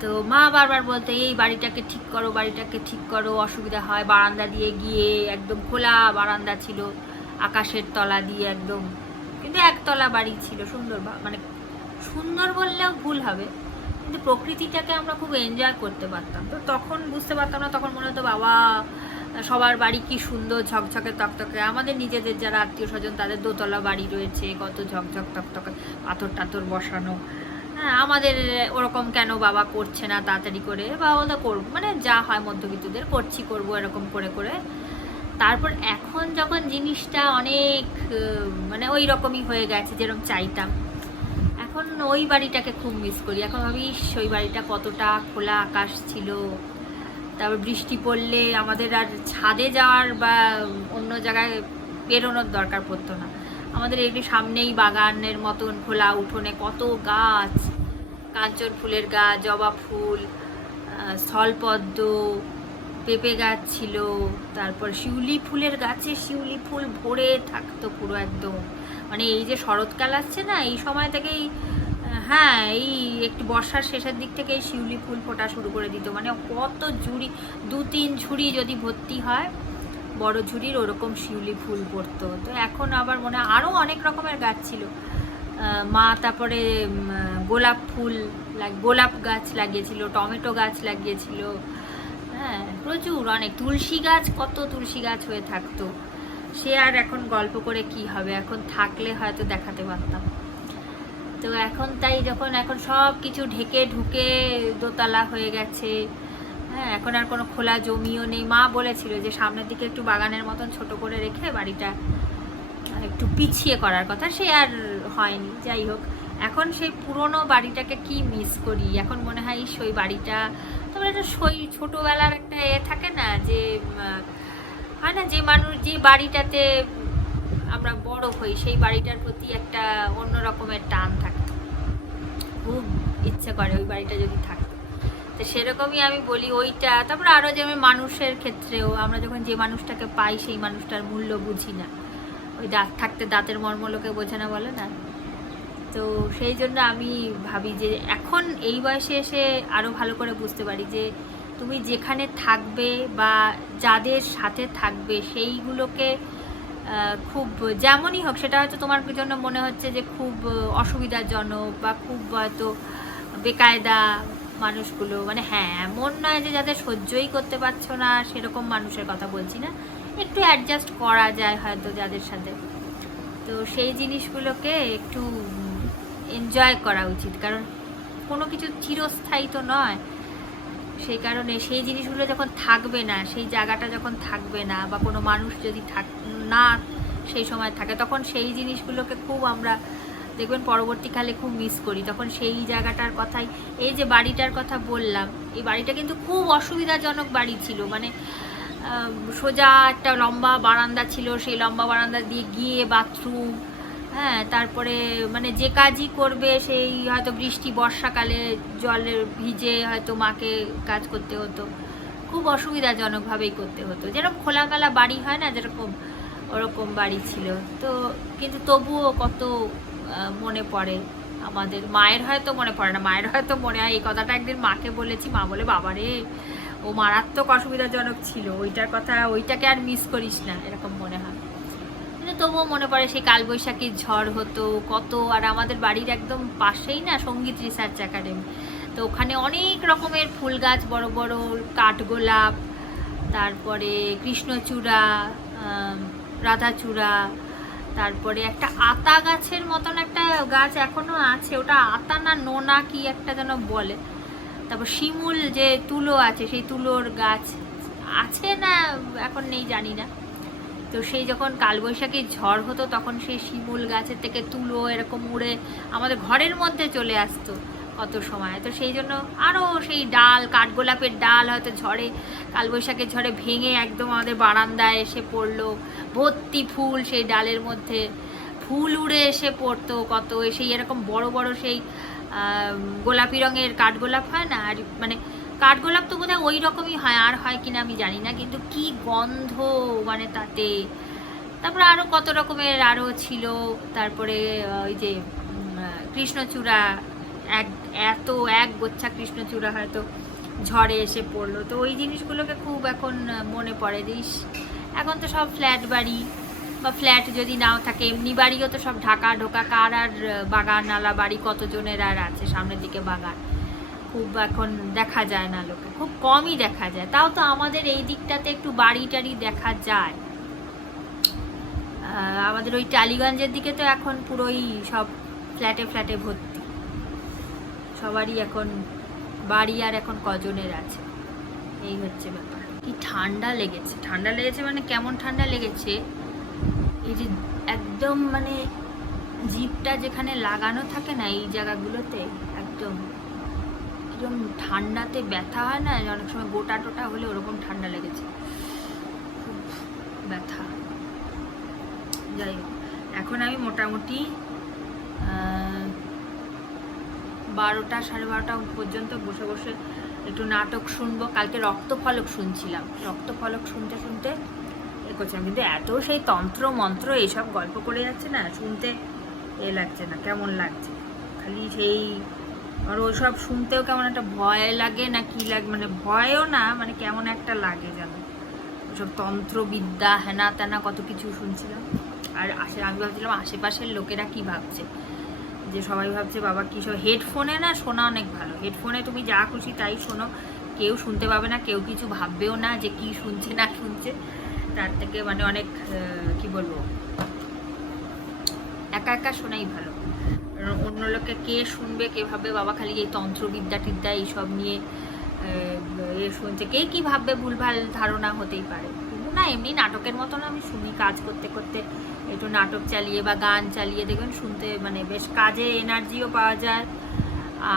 তো মা বারবার বলতো এই বাড়িটাকে ঠিক করো, বাড়িটাকে ঠিক করো, অসুবিধা হয়। বারান্দা দিয়ে গিয়ে, একদম খোলা বারান্দা ছিল, আকাশের তলা দিয়ে একদম, কিন্তু একতলা বাড়ি ছিল, সুন্দর, মানে সুন্দর বললেও ভুল হবে, কিন্তু প্রকৃতিটাকে আমরা খুব এনজয় করতে পারতাম। তো তখন বুঝতে পারতাম না, তখন মনে হতো বাবা সবার বাড়ি কি সুন্দর ঝকঝকে তকতকে। আমাদের নিজেদের যারা আত্মীয় স্বজন তাদের দোতলা বাড়ি রয়েছে, কত ঝকঝক তকতকে, পাথর টাথর বসানো। হ্যাঁ, আমাদের ওরকম কেন বাবা করছে না তাড়াতাড়ি করে, বা ওদের করবো, মানে যা হয় মধ্যবিত্তদের করবো এরকম করে করে। তারপর এখন যখন জিনিসটা অনেক মানে ওই রকমই হয়ে গেছে যেরকম চাইতাম, এখন ওই বাড়িটাকে খুব মিস করি। এখন ভাবিস ওই বাড়িটা কতটা খোলা আকাশ ছিল, তারপর বৃষ্টি পড়লে আমাদের আর ছাদে যাওয়ার বা অন্য জায়গায় বেরোনোর দরকার পড়তো না। আমাদের একটু সামনেই বাগানের মতন খোলা উঠোনে কত গাছ, কাঞ্চন ফুলের গাছ, জবা ফুল, স্থলপদ্ম, পেঁপে গাছ ছিল, তারপর শিউলি ফুলের গাছে শিউলি ফুল ভরে থাকতো পুরো একদম। মানে এই যে শরৎকাল আসছে না, এই সময় থেকেই, হ্যাঁ, এই একটু বর্ষার শেষের দিক থেকে এই শিউলি ফুল ফোটা শুরু করে দিত। মানে কত ঝুড়ি, 2-3 ঝুড়ি যদি ভর্তি হয় বড় ঝুড়ির, ওরকম শিউলি ফুল পড়তো। তো এখন আবার মনে হয় আরও অনেক রকমের গাছ ছিল। মা তারপরে গোলাপ ফুল, গোলাপ গাছ লাগিয়েছিল, টমেটো গাছ লাগিয়েছিল, হ্যাঁ প্রচুর, অনেক তুলসী গাছ, কত তুলসী গাছ হয়ে থাকতো। সে আর এখন গল্প করে কি হবে, এখন থাকলে হয়তো দেখাতে পারতাম। তো এখন তাই যখন এখন সব কিছু ঢেকে ঢুকে দোতলা হয়ে গেছে, হ্যাঁ, এখন আর কোনো খোলা জমিও নেই। মা বলেছিল যে সামনের দিকে একটু বাগানের মতন ছোট করে রেখে বাড়িটা একটু পিছিয়ে করার কথা, সে আর হয়নি। যাই হোক, এখন সেই পুরনো বাড়িটাকে কি মিস করি। এখন মনে হয় ওই বাড়িটা, তারপরে একটা ছোটোবেলার একটা থাকে না, যে হয় না, যে মানুষ যে বাড়িটাতে আমরা বড় হই সেই বাড়িটার প্রতি একটা অন্য রকমের টান থাকে, খুব ইচ্ছে করে ওই বাড়িটা যদি থাকতো। তো সেরকমই আমি বলি ওইটা। তারপরে আরও যেমন মানুষের ক্ষেত্রেও আমরা যখন যে মানুষটাকে পাই সেই মানুষটার মূল্য বুঝি না। ওই দাঁত থাকতে দাঁতের মর্মলোকে বোঝে না, বলে না। তো সেই জন্য আমি ভাবি যে এখন এই বয়সে এসে আরও ভালো করে বুঝতে পারি যে তুমি যেখানে থাকবে বা যাদের সাথে থাকবে সেইগুলোকে খুব যেমনই হোক, সেটা হয়তো তোমার জন্য মনে হচ্ছে যে খুব অসুবিধাজনক বা খুব হয়তো বেকায়দা মানুষগুলো, মানে হ্যাঁ, এমন নয় যে যাদের সহ্যই করতে পারছো না সেরকম মানুষের কথা বলছি না, একটু অ্যাডজাস্ট করা যায় হয়তো যাদের সাথে। তো সেই জিনিসগুলোকে একটু এনজয় করা উচিত, কারণ কোনো কিছু চিরস্থায়ী তো নয়। সেই কারণে সেই জিনিসগুলো যখন থাকবে না, সেই জায়গাটা যখন থাকবে না, বা কোনো মানুষ যদি না সেই সময় থাকে, তখন সেই জিনিসগুলোকে খুব আমরা দেখবেন পরবর্তীকালে খুব মিস করি। তখন সেই জায়গাটার কথাই, এই যে বাড়িটার কথা বললাম, এই বাড়িটা কিন্তু খুব অসুবিধাজনক বাড়ি ছিল। মানে সোজা একটা লম্বা বারান্দা ছিল, সেই লম্বা বারান্দা দিয়ে গিয়ে বাথরুম, হ্যাঁ, তারপরে মানে যে কাজই করবে সেই হয়তো বৃষ্টি বর্ষাকালে জলে ভিজে হয়তো মাকে কাজ করতে হতো, খুব অসুবিধাজনকভাবেই করতে হতো। যেরকম খোলামেলা বাড়ি হয় না যেরকম, ওরকম বাড়ি ছিল। তো কিন্তু তবুও কত মনে পড়ে আমাদের। মায়ের হয়তো মনে পড়ে না, মায়ের হয়তো মনে হয়। এই কথাটা একদিন মাকে বলেছি, মা বলে বাবারে ও মারাত্মক অসুবিধাজনক ছিল, ওইটার কথা, ওইটাকে আর মিস করিস না, এরকম মনে হয়। কিন্তু তবুও মনে পড়ে সেই কালবৈশাখীর ঝড় হতো কত। আর আমাদের বাড়ির একদম পাশেই না সঙ্গীত রিসার্চ একাডেমি, তো ওখানে অনেক রকমের ফুল গাছ, বড় বড় কাঠগোলাপ, তারপরে কৃষ্ণচূড়া, রাধাচূড়া, তারপরে একটা আতা গাছের মতন একটা গাছ এখনো আছে, ওটা আতা না নোনা কি একটা যেন বলে। তারপর শিমুল যে তুলো আছে, সেই তুলোর গাছ আছে না এখন নেই জানি না। তো সেই যখন কালবৈশাখীর ঝড় হতো তখন সেই শিমুল গাছের থেকে তুলো এরকম উড়ে আমাদের ঘরের মধ্যে চলে আসতো কত সময়। তো সেই জন্য আরও সেই ডাল, কাঠগোলাপের ডাল হয়তো ঝড়ে, কালবৈশাখীর ঝড়ে ভেঙে একদম আমাদের বারান্দায় এসে পড়লো, ভর্তি ফুল, সেই ডালের মধ্যে ফুল উড়ে এসে পড়তো কত। সেই এরকম বড় বড় সেই গোলাপি রঙের কাঠগোলাপ হয় না, আর মানে কাঠগোলাপ তো বোধহয় ওই রকমই হয়, আর হয় কিনা আমি জানি না, কিন্তু কি গন্ধ মানে তাতে। তারপরে আরও কত রকমের আরও ছিল। তারপরে ওই যে কৃষ্ণচূড়া, এত এক গোচ্ছা কৃষ্ণচূড়া হয়তো ঝড়ে এসে পড়লো। তো ওই জিনিসগুলোকে খুব এখন মনে পড়ে। দিস এখন তো সব ফ্ল্যাট বাড়ি, বা ফ্ল্যাট যদি নাও থাকে এমনি বাড়িও তো সব ঢাকা ঢোকা, কার আর বাগান নালা বাড়ি কতজনের আর আছে সামনের দিকে বাগান, খুব এখন দেখা যায় না, লোকে খুব কমই দেখা যায়। তাও তো আমাদের এই দিকটাতে একটু বাড়ি টাড়ি দেখা যায়। আমাদের ওই টালিগঞ্জের দিকে তো এখন পুরোই সব ফ্ল্যাটে ফ্ল্যাটে ভর্তি, সবারই এখন বাড়ি আর এখন কজনের আছে, এই হচ্ছে ব্যাপার। কি ঠান্ডা লেগেছে, ঠান্ডা লেগেছে মানে কেমন ঠান্ডা লেগেছে, এই যে একদম মানে জিভটা যেখানে লাগানো থাকে না এই জায়গাগুলোতে, একদম একদম ঠান্ডাতে ব্যথা হয় না অনেক সময়, গোটা টোটা হলে ওরকম ঠান্ডা লেগেছে, খুব ব্যথা। যাই হোক, এখন আমি মোটামুটি 12টা 12:30 পর্যন্ত বসে বসে একটু নাটক শুনবো। কালকে রক্তফলক শুনছিলাম, রক্তফলক শুনতে শুনতে এ করছিলাম, কিন্তু এত সেই তন্ত্র মন্ত্র এইসব গল্প করে যাচ্ছে না, শুনতে এ লাগছে না, কেমন লাগছে খালি সেই। আর ওইসব শুনতেও কেমন একটা ভয় লাগে না কি লাগে, মানে ভয়ও না, মানে কেমন একটা লাগে যেন, ওইসব তন্ত্রবিদ্যা হেনা তেনা কত কিছু শুনছিলাম। আর আমি ভাবছিলাম আশেপাশের লোকেরা কি ভাবছে, যে সবাই ভাবছে বাবা কী সব। হেডফোনে না শোনা অনেক ভালো, হেডফোনে তুমি যা খুশি তাই শোনো, কেউ শুনতে পাবে না, কেউ কিছু ভাববেও না যে কি শুনছে না শুনছে। তার থেকে মানে অনেক কি বলবো, একা একা শোনাই ভালো। অন্য লোকে কে শুনবে, কে ভাববে বাবা খালি এই তন্ত্রবিদ্যা টিদ্যা এইসব নিয়ে শুনছে, কে কী ভাববে, ভুলভাল ধারণা হতেই পারে। কিন্তু না, এমনি নাটকের মতন আমি শুনি, কাজ করতে করতে একটু নাটক চালিয়ে বা গান চালিয়ে দেখবেন শুনতে মানে বেশ কাজে এনার্জিও পাওয়া যায়,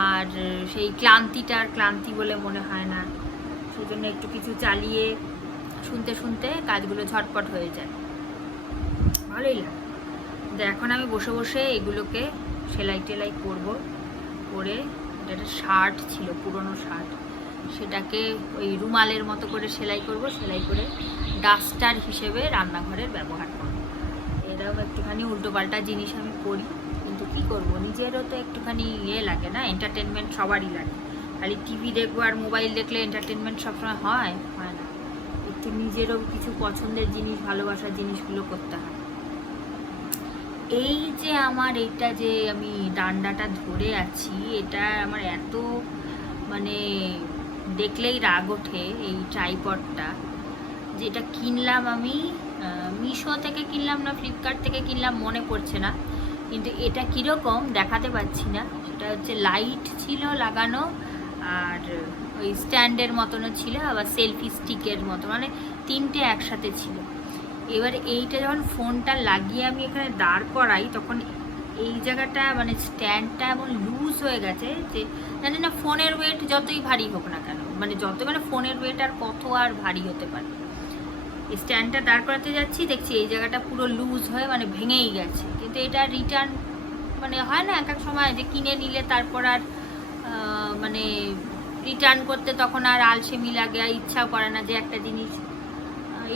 আর সেই ক্লান্তি বলে মনে হয় না। সেই জন্য একটু কিছু চালিয়ে শুনতে শুনতে কাজগুলো ঝটপট হয়ে যায়, ভালোই লাগে। তো এখন আমি বসে বসে এগুলোকে সেলাই টেলাই করবো, করে একটা শার্ট ছিল, পুরনো শার্ট, সেটাকে ওই রুমালের মতো করে সেলাই করব, সেলাই করে ডাস্টার হিসেবে রান্নাঘরের ব্যবহার করব। এরকম একটুখানি উল্টোপাল্টা জিনিস আমি করি, কিন্তু কি করব, নিজেরও তো একটুখানি লাগে না, এন্টারটেনমেন্ট সবারই লাগে। খালি টিভি দেখবো আর মোবাইল দেখলে এন্টারটেনমেন্ট সবসময় হয় না, একটু নিজেরও কিছু পছন্দের জিনিস, ভালোবাসার জিনিসগুলো করতে হয়। এই যে আমার এইটা যে আমি ডান্ডাটা ধরে আছি, এটা আমার এত মানে দেখলেই রাগ ওঠে, এই ট্রাইপডটা যেটা কিনলাম আমি মিশো থেকে কিনলাম না ফ্লিপকার্ট থেকে কিনলাম মনে পড়ছে না, কিন্তু এটা কীরকম দেখাতে পাচ্ছি না। সেটা হচ্ছে লাইট ছিল লাগানো, আর ওই স্ট্যান্ডের মতনও ছিল, আবার সেলফি স্টিকের মতো, মানে তিনটে একসাথে ছিল। এবার এইটা যখন ফোনটা লাগিয়ে আমি এখানে দাঁড় করাই, তখন এই জায়গাটা মানে স্ট্যান্ডটা এমন লুজ হয়ে গেছে যে জানি না ফোনের ওয়েট যতই ভারী হোক না কেন, মানে ফোনের ওয়েট আর কত আর ভারী হতে পারে, স্ট্যান্ডটা দাঁড় করাতে যাচ্ছি, দেখছি এই জায়গাটা পুরো লুজ হয়ে মানে ভেঙেই গেছে। কিন্তু এটা রিটার্ন মানে হয় না এক এক সময় যে কিনে নিলে তারপর আর মানে রিটার্ন করতে তখন আর আলসেমি লাগে, আর ইচ্ছাও করে না যে একটা জিনিস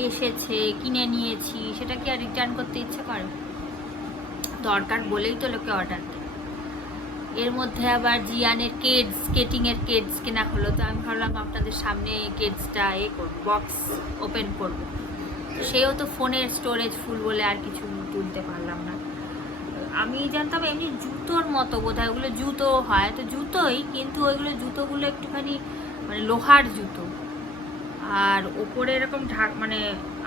এসেছে কিনে নিয়েছি সেটা কি আর রিটার্ন করতে ইচ্ছে করে? দরকার বলেই তো লোকে অর্ডার দেয়। এর মধ্যে আবার জিয়ানের কেডস, স্কেটিংয়ের কেডস কেনা হলো, তো আমি ভাবলাম আপনাদের সামনে কেডসটা করব, বক্স ওপেন করব। সেও তো ফোনের স্টোরেজ ফুল বলে আর কিছু তুলতে পারলাম না। আমি জানতাম এমনি জুতোর মতো বোধহয় ওগুলো জুতো হয়, তো জুতোই, কিন্তু ওইগুলো জুতোগুলো একটুখানি মানে লোহার জুতো, আর ওপরে এরকম মানে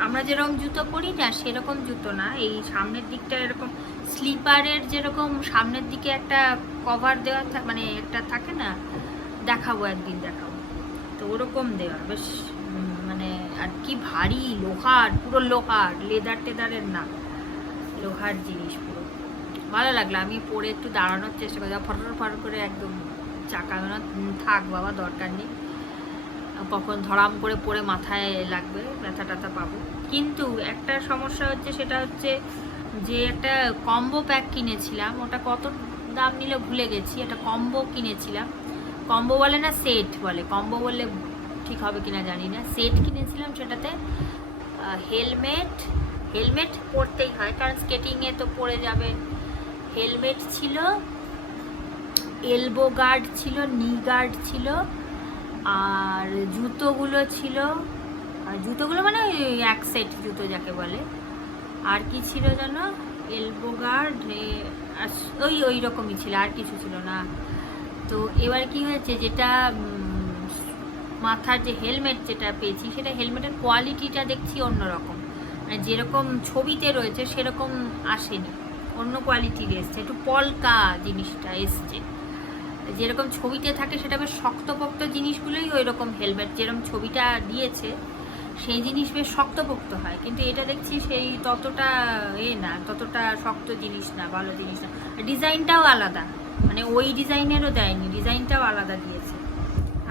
আমরা যেরকম জুতো পরি না সেরকম জুতো না, এই সামনের দিকটা এরকম স্লিপারের যেরকম সামনের দিকে একটা কভার দেওয়া মানে একটা থাকে না, দেখাবো একদিন দেখাবো, তো ওরকম দেওয়া বেশ মানে আর কি ভারী, লোহার, পুরো লোহার, লেদার টেদারের না, লোহার জিনিস পুরো। ভালো লাগলো, আমি পরে একটু দাঁড়ানোর চেষ্টা করি, ফটো ফটো করে একদম চাকা থাক বাবা, দরকার নেই, কখন ধরাম করে পরে মাথায় লাগবে, ব্যথা ট্যাথা পাবো। কিন্তু একটা সমস্যা হচ্ছে, সেটা হচ্ছে যে একটা কম্বো প্যাক কিনেছিলাম, ওটা কত দাম নিল ভুলে গেছি, একটা কম্বো কিনেছিলাম, কম্বো বলে না সেট বলে, কম্বো বললে ঠিক হবে কিনা জানি না, সেট কিনেছিলাম, সেটাতে হেলমেট পরতেই হয় কারণ স্কেটিংয়ে তো পরে যাবে, হেলমেট ছিল, এলবো গার্ড ছিল, নি গার্ড ছিল, আর জুতোগুলো ছিল, আর জুতোগুলো মানে এক সেট জুতো যাকে বলে, আর কি ছিল জানো, এলবো গার্ড ওই রকমই ছিল, আর কিছু ছিল না। তো এবার কি হয়েছে, যেটা মাথার যে হেলমেট যেটা পেয়েছি, সেটা হেলমেটের কোয়ালিটিটা দেখছি অন্যরকম, মানে যেরকম ছবিতে রয়েছে সেরকম আসেনি, অন্য কোয়ালিটির এসছে, একটু পলকা জিনিসটা এসছে, যেরকম ছবিতে থাকে সেটা বেশ শক্তপোক্ত জিনিসগুলোই ওই রকম হেলমেট যেরকম ছবিটা দিয়েছে সেই জিনিস বেশ শক্তপোক্ত হয়, কিন্তু এটা দেখছি সেই ততটা না, ততটা শক্ত জিনিস না, ভালো জিনিস না, ডিজাইনটাও আলাদা, মানে ওই ডিজাইনেরও দেয়নি, ডিজাইনটাও আলাদা দিয়েছে।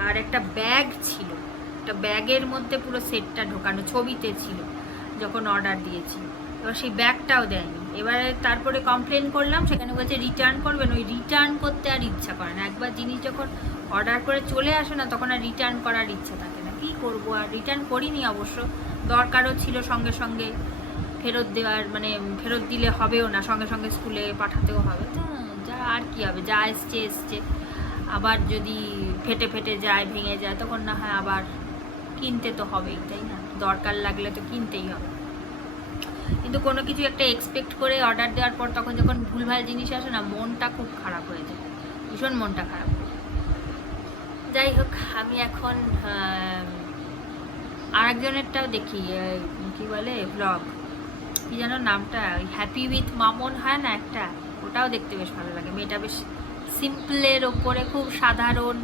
আর একটা ব্যাগ ছিল, একটা ব্যাগের মধ্যে পুরো সেটটা ঢোকানো, ছবিতে ছিল যখন অর্ডার দিয়েছি, এবার সেই ব্যাগটাও দেয়নি। এবারে তারপরে কমপ্লেন করলাম, সেখানে বলছে রিটার্ন করবেন, ওই রিটার্ন করতে আর ইচ্ছা করে না, একবার জিনিস যখন অর্ডার করে চলে আসে না তখন আর রিটার্ন করার ইচ্ছা থাকে না, কী করবো, আর রিটার্ন করিনি, অবশ্য দরকারও ছিল সঙ্গে সঙ্গে ফেরত দেওয়ার, মানে ফেরত দিলে হবেও না, সঙ্গে সঙ্গে স্কুলে পাঠাতেও হবে, তো যা আর কি হবে, যা এসছে, আবার যদি ফেটে যায়, ভেঙে যায়, তখন না হয় আবার কিনতে তো হবেই, তাই না, দরকার লাগলে তো কিনতেই হবে। কিন্তু কোনো কিছু একটা এক্সপেক্ট করে অর্ডার দেওয়ার পর তখন যখন ভুলভাল জিনিস আসে না, মনটা খুব খারাপ হয়ে যায়, ভীষণ মনটা খারাপ হয়ে যায়। যাই হোক, আমি এখন আরেকজনেরটাও দেখি, কি বলে ব্লগ, কি যেন নামটা, ওই হ্যাপি উইথ মামন হয় না একটা, ওটাও দেখতে বেশ ভালো লাগে, মেয়েটা বেশ সিম্পলের ওপরে খুব সাধারণ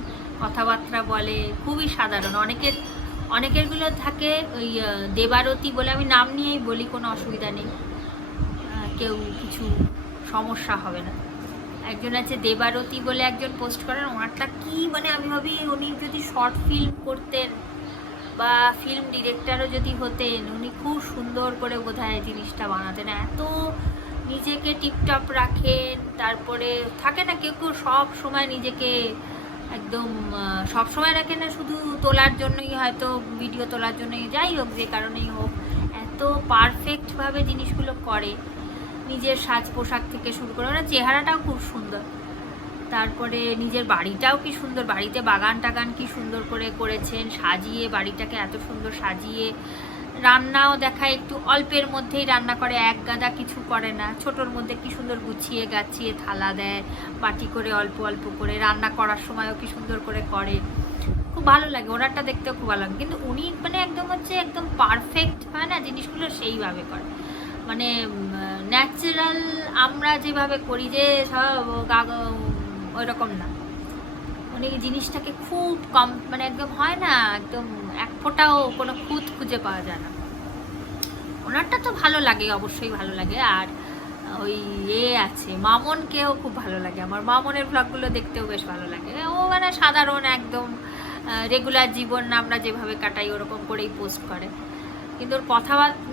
কথাবার্তা বলে, খুবই সাধারণ, অনেকেরগুলো থাকে ওই দেবারতী বলে, আমি নাম নিয়েই বলি, কোনো অসুবিধা নেই, কেউ কিছু সমস্যা হবে না। একজন আছে দেবারতী বলে একজন পোস্ট করেন, ওনারটা কি মানে আমি ভাবি উনি যদি শর্ট ফিল্ম করতেন বা ফিল্ম ডিরেক্টরও যদি হতেন, উনি খুব সুন্দর করে বোধহয় জিনিসটা বানাতেন, এত নিজেকে টিপটপ রাখেন, তারপরে থাকে না কেউ সব সময় নিজেকে একদম সব সময় রাখে না, শুধু তোলার জন্যই, হয়তো ভিডিও তোলার জন্যই, যাই হোক যে কারণেই হোক, এত পারফেক্টভাবে জিনিসগুলো করে, নিজের সাজ পোশাক থেকে শুরু করে, ওনার চেহারাটাও খুব সুন্দর, তারপরে নিজের বাড়িটাও কি সুন্দর, বাড়িতে বাগান টাগান কি সুন্দর করে করেছেন, সাজিয়ে বাড়িটাকে এত সুন্দর সাজিয়ে, রান্নাও দেখায় একটু অল্পের মধ্যেই রান্না করে, এক গাদা কিছু করে না, ছোটোর মধ্যে কি সুন্দর গুছিয়ে গাছিয়ে থালা দেয়, বাটি করে অল্প অল্প করে, রান্না করার সময়ও কি সুন্দর করে করে, খুব ভালো লাগে, ওনারটা দেখতেও খুব ভালো লাগে। কিন্তু উনি মানে একদম হচ্ছে একদম পারফেক্ট হয় না জিনিসগুলো, সেইভাবে করে, মানে ন্যাচারাল আমরা যেভাবে করি যে সব ওই রকম না, উনি জিনিসটাকে খুব কম মানে একদম হয় না, একদম এক ফোঁটাও কোনো খুঁত খুঁজে পাওয়া যায় না, ওনারটা তো ভালো লাগে, অবশ্যই ভালো লাগে। আর ওই আছে মামনকেও খুব ভালো লাগে, আমার মামনের ব্লগগুলো দেখতেও বেশ ভালো লাগে, ও মানে সাধারণ একদম রেগুলার জীবন আমরা যেভাবে কাটাই ওরকম করেই পোস্ট করে, কিন্তু ওর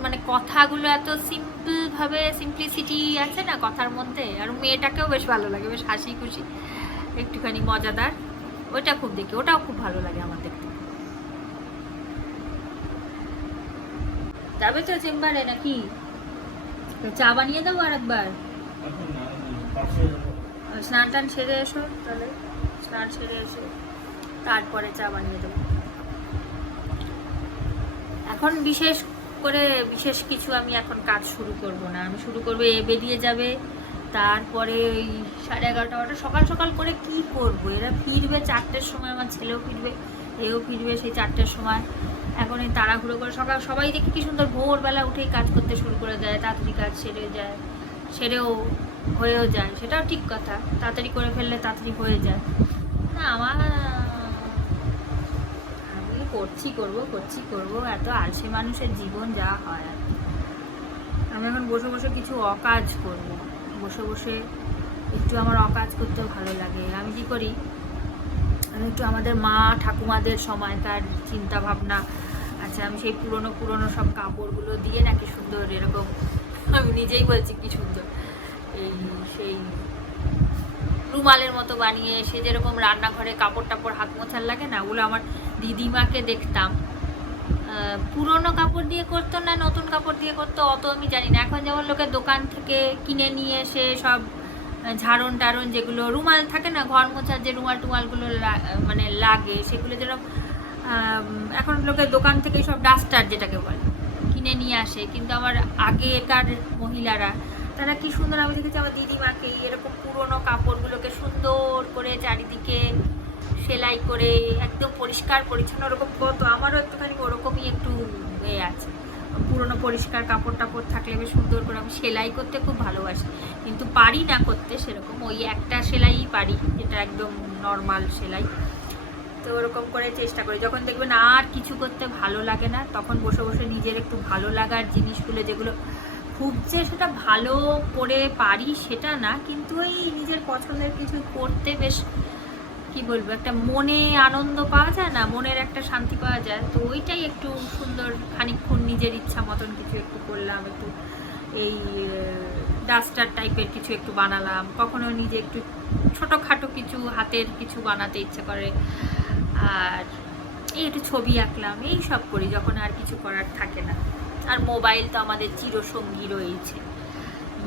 মানে কথাগুলো এত সিম্পলভাবে, সিম্পলিসিটি আছে না কথার মধ্যে। আর মেয়েটাকেও বেশ ভালো লাগে, বেশ হাসি খুশি, একটুখানি মজাদার। ওইটা খুব দেখি, ওটাও খুব ভালো লাগে আমার দেখতে। যাবে তো চেম্বারে নাকি? চা বানিয়ে দেবো আর একবার? স্নান টান সেরে এসো তাহলে, স্নান সেরে এসে তারপরে চা বানিয়ে দেবো। এখন বিশেষ কিছু আমি এখন কাজ শুরু করব না। আমি শুরু করবো, এ বেরিয়ে যাবে, তারপরে ওই 11:30 সকাল সকাল করে কি করব। এরা ফিরবে 4টের সময়, আমার ছেলেও ফিরবে, এও ফিরবে সেই 4টের সময়। এখন এই তাড়াহুড়ো করে সবাই দেখি কি সুন্দর ভোরবেলা উঠেই কাজ করতে শুরু করে দেয়, তাড়াতাড়ি কাজ সেরে যায়, সেরেও হয়েও যায়, সেটাও ঠিক কথা, তাড়াতাড়ি করে ফেললে তাড়াতাড়ি হয়ে যায় না। আমি করব, এত আলসে মানুষের জীবন যা হয়। আমি এখন বসে বসে কিছু অকাজ করব, বসে একটু আমার অকাজ করতে ভালো লাগে। আমি কি করি, আমি একটু আমাদের মা ঠাকুমাদের সময়কার চিন্তা ভাবনা, আচ্ছা আমি সেই পুরনো সব কাপড়গুলো দিয়ে নাকি সুন্দর এরকম, আমি নিজেই বলছি কি সুন্দর, এই সেই রুমালের মতো বানিয়ে, সে যেরকম রান্নাঘরে কাপড় টাপড় হাত মোছার লাগে না, ওগুলো আমার দিদিমাকে দেখতাম পুরনো কাপড় দিয়ে করতো না নতুন কাপড় দিয়ে করতো অত আমি জানি না। এখন যেমন লোকের দোকান থেকে কিনে নিয়ে এসে সব ঝাড়ন টাড়ন যেগুলো রুমাল থাকে না, ঘর মোছার যে রুমাল টুমালগুলো মানে লাগে, সেগুলো যেরকম এখন লোকের দোকান থেকে সব ডাস্টার যেটাকে বলে কিনে নিয়ে আসে। কিন্তু আমার আগেকার মহিলারা তারা কি সুন্দর, আমি দেখেছি আমার দিদিমাকে এরকম পুরনো কাপড়গুলোকে সুন্দর করে চারিদিকে সেলাই করে একদম পরিষ্কার পরিচ্ছন্ন, ওরকম কত আমারও একটুখানি ওরকমই একটু আছে, পুরনো পরিষ্কার কাপড় টাপড় থাকলে বেশ সুন্দর করে। আমি সেলাই করতে খুব ভালোবাসি, কিন্তু পারি না করতে সেরকম, ওই একটা সেলাই পারি যেটা একদম নর্মাল সেলাই। তো ওরকম করে চেষ্টা করি, যখন দেখবেন আর কিছু করতে ভালো লাগে না তখন বসে বসে নিজের একটু ভালো লাগার জিনিসগুলো, যেগুলো খুব যে সেটা ভালো করে পারি সেটা না, কিন্তু ওই নিজের পছন্দের কিছু করতে বেশ কি বলবো, একটা মনে আনন্দ পাওয়া যায় না, মনের একটা শান্তি পাওয়া যায়। তো ওইটাই একটু সুন্দর খানিকক্ষণ নিজের ইচ্ছা মতন কিছু একটু করলাম, একটু এই ডাস্টার টাইপের কিছু একটু বানালাম, কখনো নিজে একটু ছোটোখাটো কিছু হাতের কিছু বানাতে ইচ্ছে করে, আর এই একটু ছবি আঁকলাম, এই সব করি যখন আর কিছু করার থাকে না। আর মোবাইল তো আমাদের চিরসঙ্গী রয়েছে,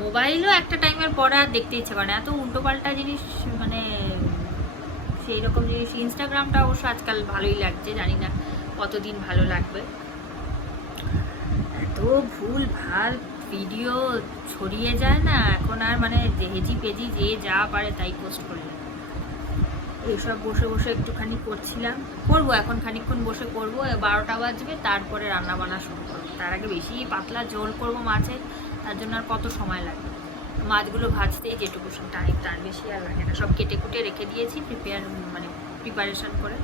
মোবাইলও একটা টাইমের পর আর দেখতে ইচ্ছে করে না, এত উল্টোপাল্টা জিনিস, মানে সেই রকম জিনিস। ইনস্টাগ্রামটা অবশ্য আজকাল ভালোই লাগছে, জানি না কতদিন ভালো লাগবে। এত ভুল ভাল ভিডিও ছড়িয়ে যায় না এখন, আর মানে হেজি পেজি যে যা পারে তাই পোস্ট করলে। এইসব বসে বসে একটুখানি করবো এখন খানিকক্ষণ বসে করবো, 12টা বাজবে, তারপরে রান্না বান্না শুরু করবো। তার আগে বেশি পাতলা ঝোল করবো মাছের, তার জন্য আর কত সময় লাগবে, মাছগুলো ভাজতেই যেটুকু টাইম, তার বেশি আর লাগে না। সব কেটে কুটে রেখে দিয়েছি প্রিপারেশন করে,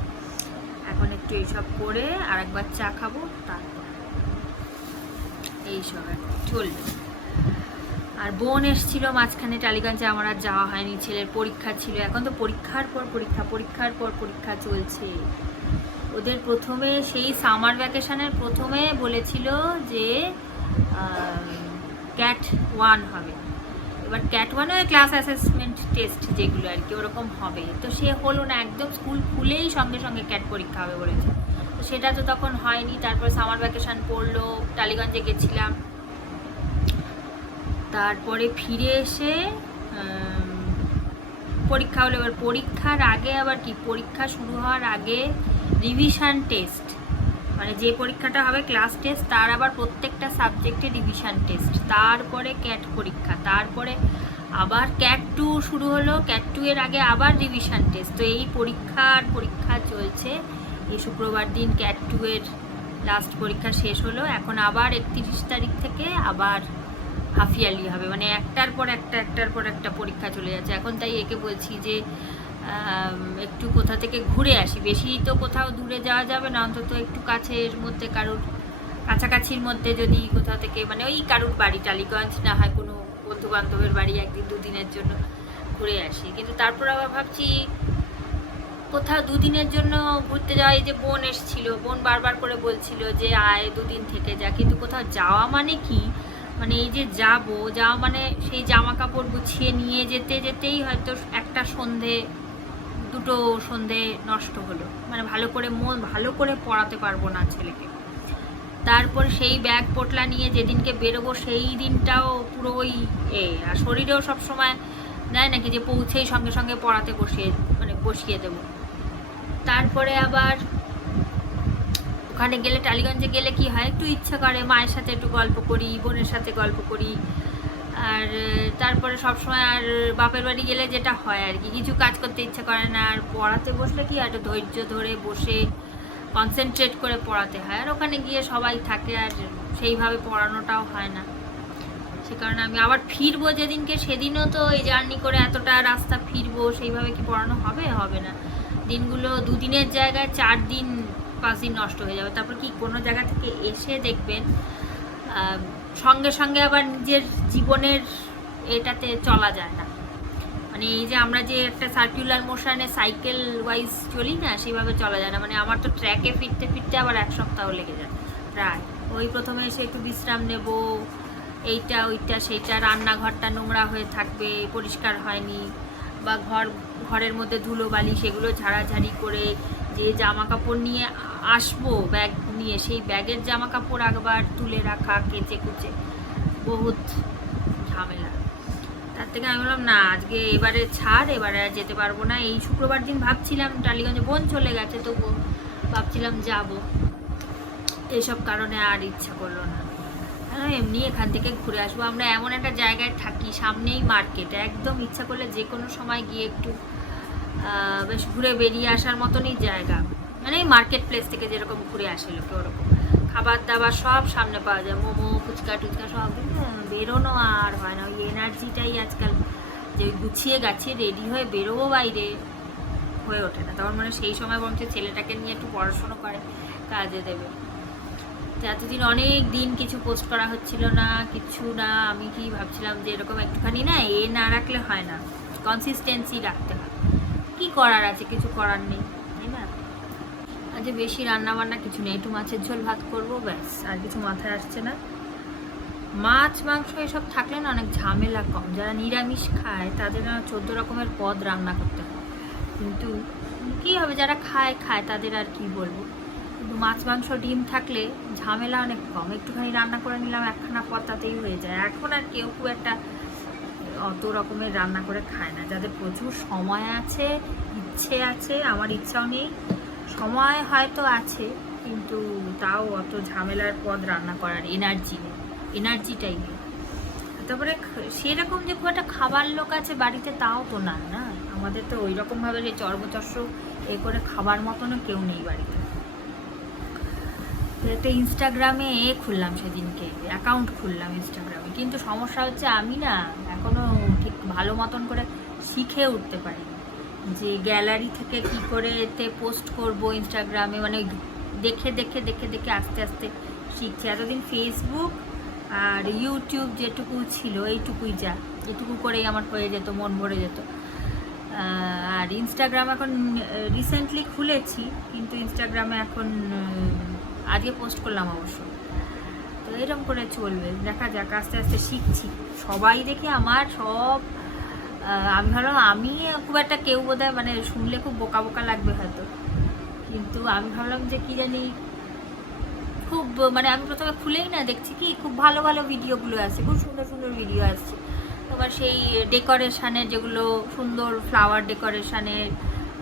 এখন একটু এইসব করে আর একবার চা খাবো, তারপর এইসব এখন চলবে। আর বোন এসেছিল মাঝখানে টালিগঞ্জে, আমার আর যাওয়া হয়নি, ছেলের পরীক্ষা ছিল, এখন তো পরীক্ষার পর পরীক্ষা চলছে ওদের। প্রথমে সেই সামার ভ্যাকেশনের প্রথমে বলেছিল যে ক্যাট 1 হবে, এবার ক্যাট 1 ক্লাস অ্যাসেসমেন্ট টেস্ট যেগুলো আর কি ওরকম হবে, তো সে হলো না, একদম স্কুল খুলেই সঙ্গে সঙ্গে ক্যাট পরীক্ষা হবে বলেছে, তো সেটা তো তখন হয়নি। তারপরে সামার ভ্যাকেশন পড়লো, টালিগঞ্জে গেছিলাম, তারপরে ফিরে এসে পরীক্ষা হলো। এবার পরীক্ষার আগে আবার কি, পরীক্ষা শুরু হওয়ার আগে রিভিশন টেস্ট, মানে যে পরীক্ষাটা হবে ক্লাস টেস্ট, তার আবার প্রত্যেকটা সাবজেক্টে রিভিশন টেস্ট, তারপরে ক্যাট পরীক্ষা, তারপরে আবার ক্যাট 2 শুরু হলো, ক্যাট 2 এর আগে আবার রিভিশন টেস্ট। তো এই পরীক্ষা চলছে। এই শুক্রবার দিন ক্যাট 2 এর লাস্ট পরীক্ষা শেষ হলো, এখন আবার 31 তারিখ থেকে আবার হাফ ইয়ারলি হবে, মানে একটার পর একটা পরীক্ষা চলে যাচ্ছে। এখন তাই একে বলছি যে একটু কোথা থেকে ঘুরে আসি, বেশি তো কোথাও দূরে যাওয়া যাবে না, অন্তত একটু কাছের মধ্যে কাছাকাছির মধ্যে যদি কোথাও থেকে, মানে ওই কারুর বাড়ি টালিগঞ্জ না হয় কোনো বন্ধু বান্ধবের বাড়ি 1 দিন 2 দিনের জন্য ঘুরে আসি। কিন্তু তারপর আবার ভাবছি কোথাও দুদিনের জন্য ঘুরতে যাওয়া, এই যে বোন এসেছিল, বোন বারবার করে বলছিল যে আয় দুদিন থেকে যা, কিন্তু কোথাও যাওয়া মানে কি, মানে এই যে যাওয়া মানে সেই জামা কাপড় গুছিয়ে নিয়ে যেতে যেতেই হয়তো একটা সন্ধে, দুটো সন্ধে নষ্ট হলো, মানে ভালো করে পড়াতে পারবো না ছেলেকে। তারপর সেই ব্যাগ পোটলা নিয়ে যেদিনকে বেরোবো সেই দিনটাও পুরো ওই আর শরীরেও সবসময় দেয় নাকি যে পৌঁছেই সঙ্গে সঙ্গে পড়াতে বসিয়ে দেবো। তারপরে আবার ওখানে গেলে, টালিগঞ্জে গেলে কি হয়, একটু ইচ্ছা করে মায়ের সাথে একটু গল্প করি, বোনের সাথে গল্প করি। আর তারপরে সবসময় আর বাপের বাড়ি গেলে যেটা হয় আর কি, কিছু কাজ করতে ইচ্ছা করে না, আর পড়াতে বসলে কি একটা ধৈর্য ধরে বসে কনসেন্ট্রেট করে পড়াতে হয়। আর ওখানে গিয়ে সবাই থাকে আর সেইভাবে পড়ানোটাও হয় না। সে কারণে আমি আবার ফিরবো যেদিনকে, সেদিনও তো এই জার্নি করে এতটা রাস্তা ফিরবো, সেইভাবে কি পড়ানো হবে না। দিনগুলো দুদিনের জায়গায় 4 দিন 5 দিন নষ্ট হয়ে যাবে। তারপর কি কোনো জায়গা থেকে এসে দেখবেন সঙ্গে সঙ্গে আবার নিজের জীবনের এটাতে চলা যায় না। মানে এই যে আমরা যে একটা সার্কুলার মোশনে সাইকেল ওয়াইজ চলি না, সেইভাবে চলা যায় না। মানে আমার তো ট্র্যাকে ফিরতে ফিরতে আবার 1 সপ্তাহ লেগে যায় প্রায়। ওই প্রথমে এসে একটু বিশ্রাম নেব, এইটা ওইটা সেইটা, রান্নাঘরটা নোংরা হয়ে থাকবে, পরিষ্কার হয়নি, বা ঘরের মধ্যে ধুলোবালি, সেগুলো ঝাড়াঝাড়ি করে যে জামা কাপড় নিয়ে আসবো ব্যাগ নিয়ে, সেই ব্যাগের জামা কাপড় একবার তুলে রাখা, কেচে কুচে, বহুত ঝামেলা। তার থেকে আমি বললাম না, আজকে এবারে ছাড়, এবারে আর যেতে পারবো না। এই শুক্রবার দিন ভাবছিলাম, টালিগঞ্জে বোন চলে গেছে, তো ভাবছিলাম যাব, এইসব কারণে আর ইচ্ছা করলো না। এমনি এখান থেকে ঘুরে আসবো। আমরা এমন একটা জায়গায় থাকি, সামনেই মার্কেট, একদম ইচ্ছা করলে যে কোনো সময় গিয়ে একটু বেশ ঘুরে বেরিয়ে আসার মতনই জায়গা। মানে এই মার্কেট প্লেস থেকে যেরকম ঘুরে আসে লোকে, ওরকম খাবার দাবার সব সামনে পাওয়া যায়, মোমো ফুচকা টুচকা সব। বেরোনো আর হয় না, ওই এনার্জিটাই আজকাল যে গুছিয়ে গাছিয়ে রেডি হয়ে বেরোবো বাইরে হয়ে ওঠে না। তখন মানে সেই সময় বরঞ্চ ছেলেটাকে নিয়ে একটু পড়াশোনা করে কাজে দেবে। এতদিন অনেক দিন কিছু পোস্ট করা হচ্ছিল না, কিছু না। আমি কি ভাবছিলাম যে এরকম একটুখানি না না রাখলে হয় না, কনসিস্টেন্সি রাখতে হয়। কি করার আছে, কিছু করার নেই, তাই না? আজ বেশি রান্না বান্না কিছু নেই, একটু মাছের ঝোল ভাত করবো, ব্যাস, আর কিছু মাথায় আসছে না। মাছ মাংস এসব থাকলে না অনেক ঝামেলা কম। যারা নিরামিষ খায় তাদের না 14 রকমের পদ রান্না করতে হয়, কিন্তু কী হবে, যারা খায় তাদের আর কি বলবো। কিন্তু মাছ মাংস ডিম থাকলে ঝামেলা অনেক কম, একটুখানি রান্না করে নিলাম, একখানা পদ তাতেই হয়ে যায়। এখন আর কেউ খুব একটা অত রকমের রান্না করে খায় না। যাদের প্রচুর সময় আছে, ইচ্ছে আছে, আমার ইচ্ছাও নেই, সময় হয়তো আছে, কিন্তু তাও অত ঝামেলার পদ রান্না করার এনার্জিটাই নেই। তারপরে সেরকম যে খুব একটা খাবার লোক আছে বাড়িতে, তাও তো না। আমাদের তো ওই রকমভাবে যে চর্বচস্য করে খাবার মতনও কেউ নেই বাড়িতে। একটা ইনস্টাগ্রামে খুললাম, সেদিনকে অ্যাকাউন্ট খুললাম ইনস্টাগ্রামে, কিন্তু সমস্যা হচ্ছে আমি না এখনও ঠিক ভালো মতন করে শিখে উঠতে পারি যে গ্যালারি থেকে কি করে এতে পোস্ট করব ইনস্টাগ্রামে। মানে দেখে দেখে দেখে দেখে আস্তে আস্তে শিখছি। এতদিন ফেসবুক আর ইউটিউব যেটুকু ছিল এটুকু করেই আমার হয়ে যেত, মন ভরে যেত। আর ইনস্টাগ্রাম এখন রিসেন্টলি খুলেছি, কিন্তু ইনস্টাগ্রামে এখন আজকে পোস্ট করলাম অবশ্য। তো এরকম করে চলবে, দেখা যাক, আস্তে আস্তে শিখছি। সবাই দেখি আমার সব, আমি ভাবলাম আমি খুব একটা, কেউ বোধহয় মানে শুনলে খুব বোকা বোকা লাগবে হয়তো, কিন্তু আমি ভাবলাম যে কি জানি খুব, মানে আমি প্রথমে খুলেই না দেখছি কি খুব ভালো ভালো ভিডিওগুলো আসছে, খুব সুন্দর সুন্দর ভিডিও আসছে। তোমার সেই ডেকোরেশনের, যেগুলো সুন্দর ফ্লাওয়ার ডেকোরেশনের,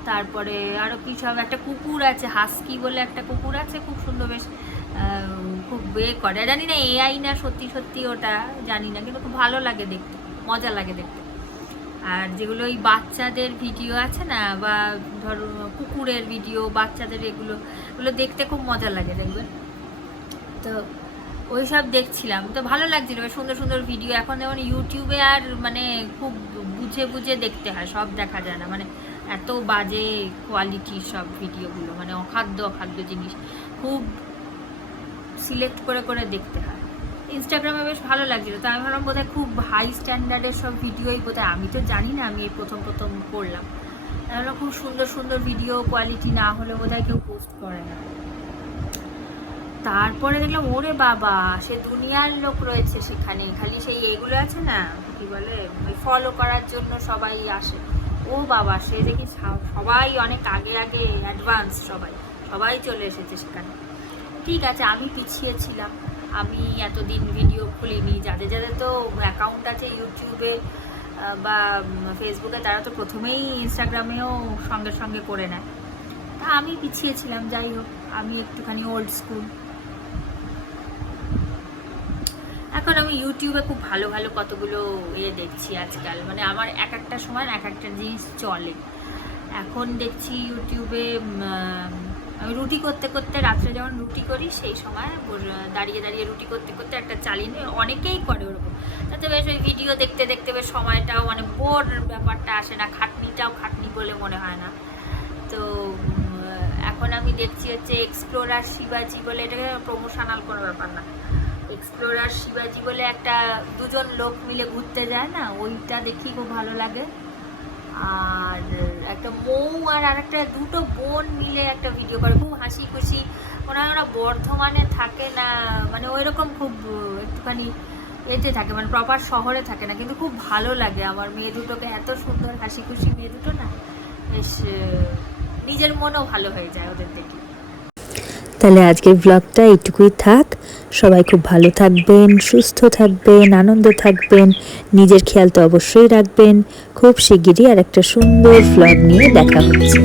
তারপরে আরও কি সব, একটা কুকুর আছে, হাস্কি বলে একটা কুকুর আছে, খুব সুন্দর, বেশ খুব করে, জানি না এআই না সত্যি সত্যি ওটা জানি না, কিন্তু খুব ভালো লাগে দেখতে, মজা লাগে দেখতে। আর যেগুলো ওই বাচ্চাদের ভিডিও আছে না, বা ধরো কুকুরের ভিডিও, বাচ্চাদের, এগুলো দেখতে খুব মজা লাগে, দেখবেন। তো ওই সব দেখছিলাম, তো ভালো লাগছিল, সুন্দর সুন্দর ভিডিও। এখন যেমন ইউটিউবে আর মানে খুব বুঝে বুঝে দেখতে হয়, সব দেখা যায় না, মানে এত বাজে কোয়ালিটির সব ভিডিওগুলো, মানে অখাদ্য জিনিস, খুব সিলেক্ট করে করে দেখতে হয়। ইনস্টাগ্রামে বেশ ভালো লাগছিল, তো আমি ভাবলাম বোধহয় খুব হাই স্ট্যান্ডার্ডের সব ভিডিওই বোধহয়, আমি তো জানি না, আমি এই প্রথম করলাম, এগুলো খুব সুন্দর সুন্দর ভিডিও, কোয়ালিটি না হলে বোধহয় কেউ পোস্ট করে না। তারপরে দেখলাম ওরে বাবা, সে দুনিয়ার লোক রয়েছে সেখানে, খালি সেই এগুলো আছে না কি বলে ওই ফলো করার জন্য সবাই আসে। ও বাবা, সে দেখি সবাই অনেক আগে আগে অ্যাডভান্স, সবাই চলে এসেছে সেখানে। ঠিক আছে, আমি পিছিয়ে ছিলাম, আমি এতদিন ভিডিও খুলিনি। যাদের যাদের তো অ্যাকাউন্ট আছে ইউটিউবে বা ফেসবুকে, তারা তো প্রথমেই ইনস্টাগ্রামেও সঙ্গে সঙ্গে করে নেয়। তা আমি পিছিয়ে ছিলাম। যাই হোক, আমি একটুখানি ওল্ড স্কুল। এখন আমি ইউটিউবে খুব ভালো ভালো কতগুলো দেখছি আজকাল, মানে আমার এক একটা সময় এক একটা জিনিস চলে। এখন দেখছি ইউটিউবে, আমি রুটি করতে করতে, রাত্রে যখন রুটি করি সেই সময় দাঁড়িয়ে দাঁড়িয়ে রুটি করতে করতে একটা চালিয়ে নিয়ে, অনেকেই করে ওরকম, তাতে বেশ ওই ভিডিও দেখতে দেখতে বেশ সময়টাও, মানে বোর ব্যাপারটা আসে না, খাটনিটাও খাটনি বলে মনে হয় না। তো এখন আমি দেখছি হচ্ছে এক্সপ্লোরার শিবাজি বলে, এটাকে প্রমোশনাল কোনো ব্যাপার না, এক্সপ্লোরার শিবাজি বলে একটা দুজন লোক মিলে ঘুরতে যায় না, ওইটা দেখি খুব ভালো লাগে। আর একটা মৌ আর একটা দুটো বোন মিলে একটা ভিডিও করে, খুব হাসি খুশি, মনে হয় ওরা বর্ধমানে থাকে না, মানে ওই রকম খুব একটুখানি এতে থাকে, মানে প্রপার শহরে থাকে না, কিন্তু খুব ভালো লাগে আমার মেয়ে দুটোকে, এত সুন্দর হাসি খুশি মেয়ে দুটো না, বেশ নিজের মনও ভালো হয়ে যায় ওদের দেখে। তাহলে আজকের ব্লগটা এইটুকুই থাক। সবাই খুব ভালো থাকবেন, সুস্থ থাকবেন, আনন্দে থাকবেন, নিজের খেয়াল তো অবশ্যই রাখবেন। খুব শিগগিরই আর একটা সুন্দর ব্লগ নিয়ে দেখা হচ্ছে।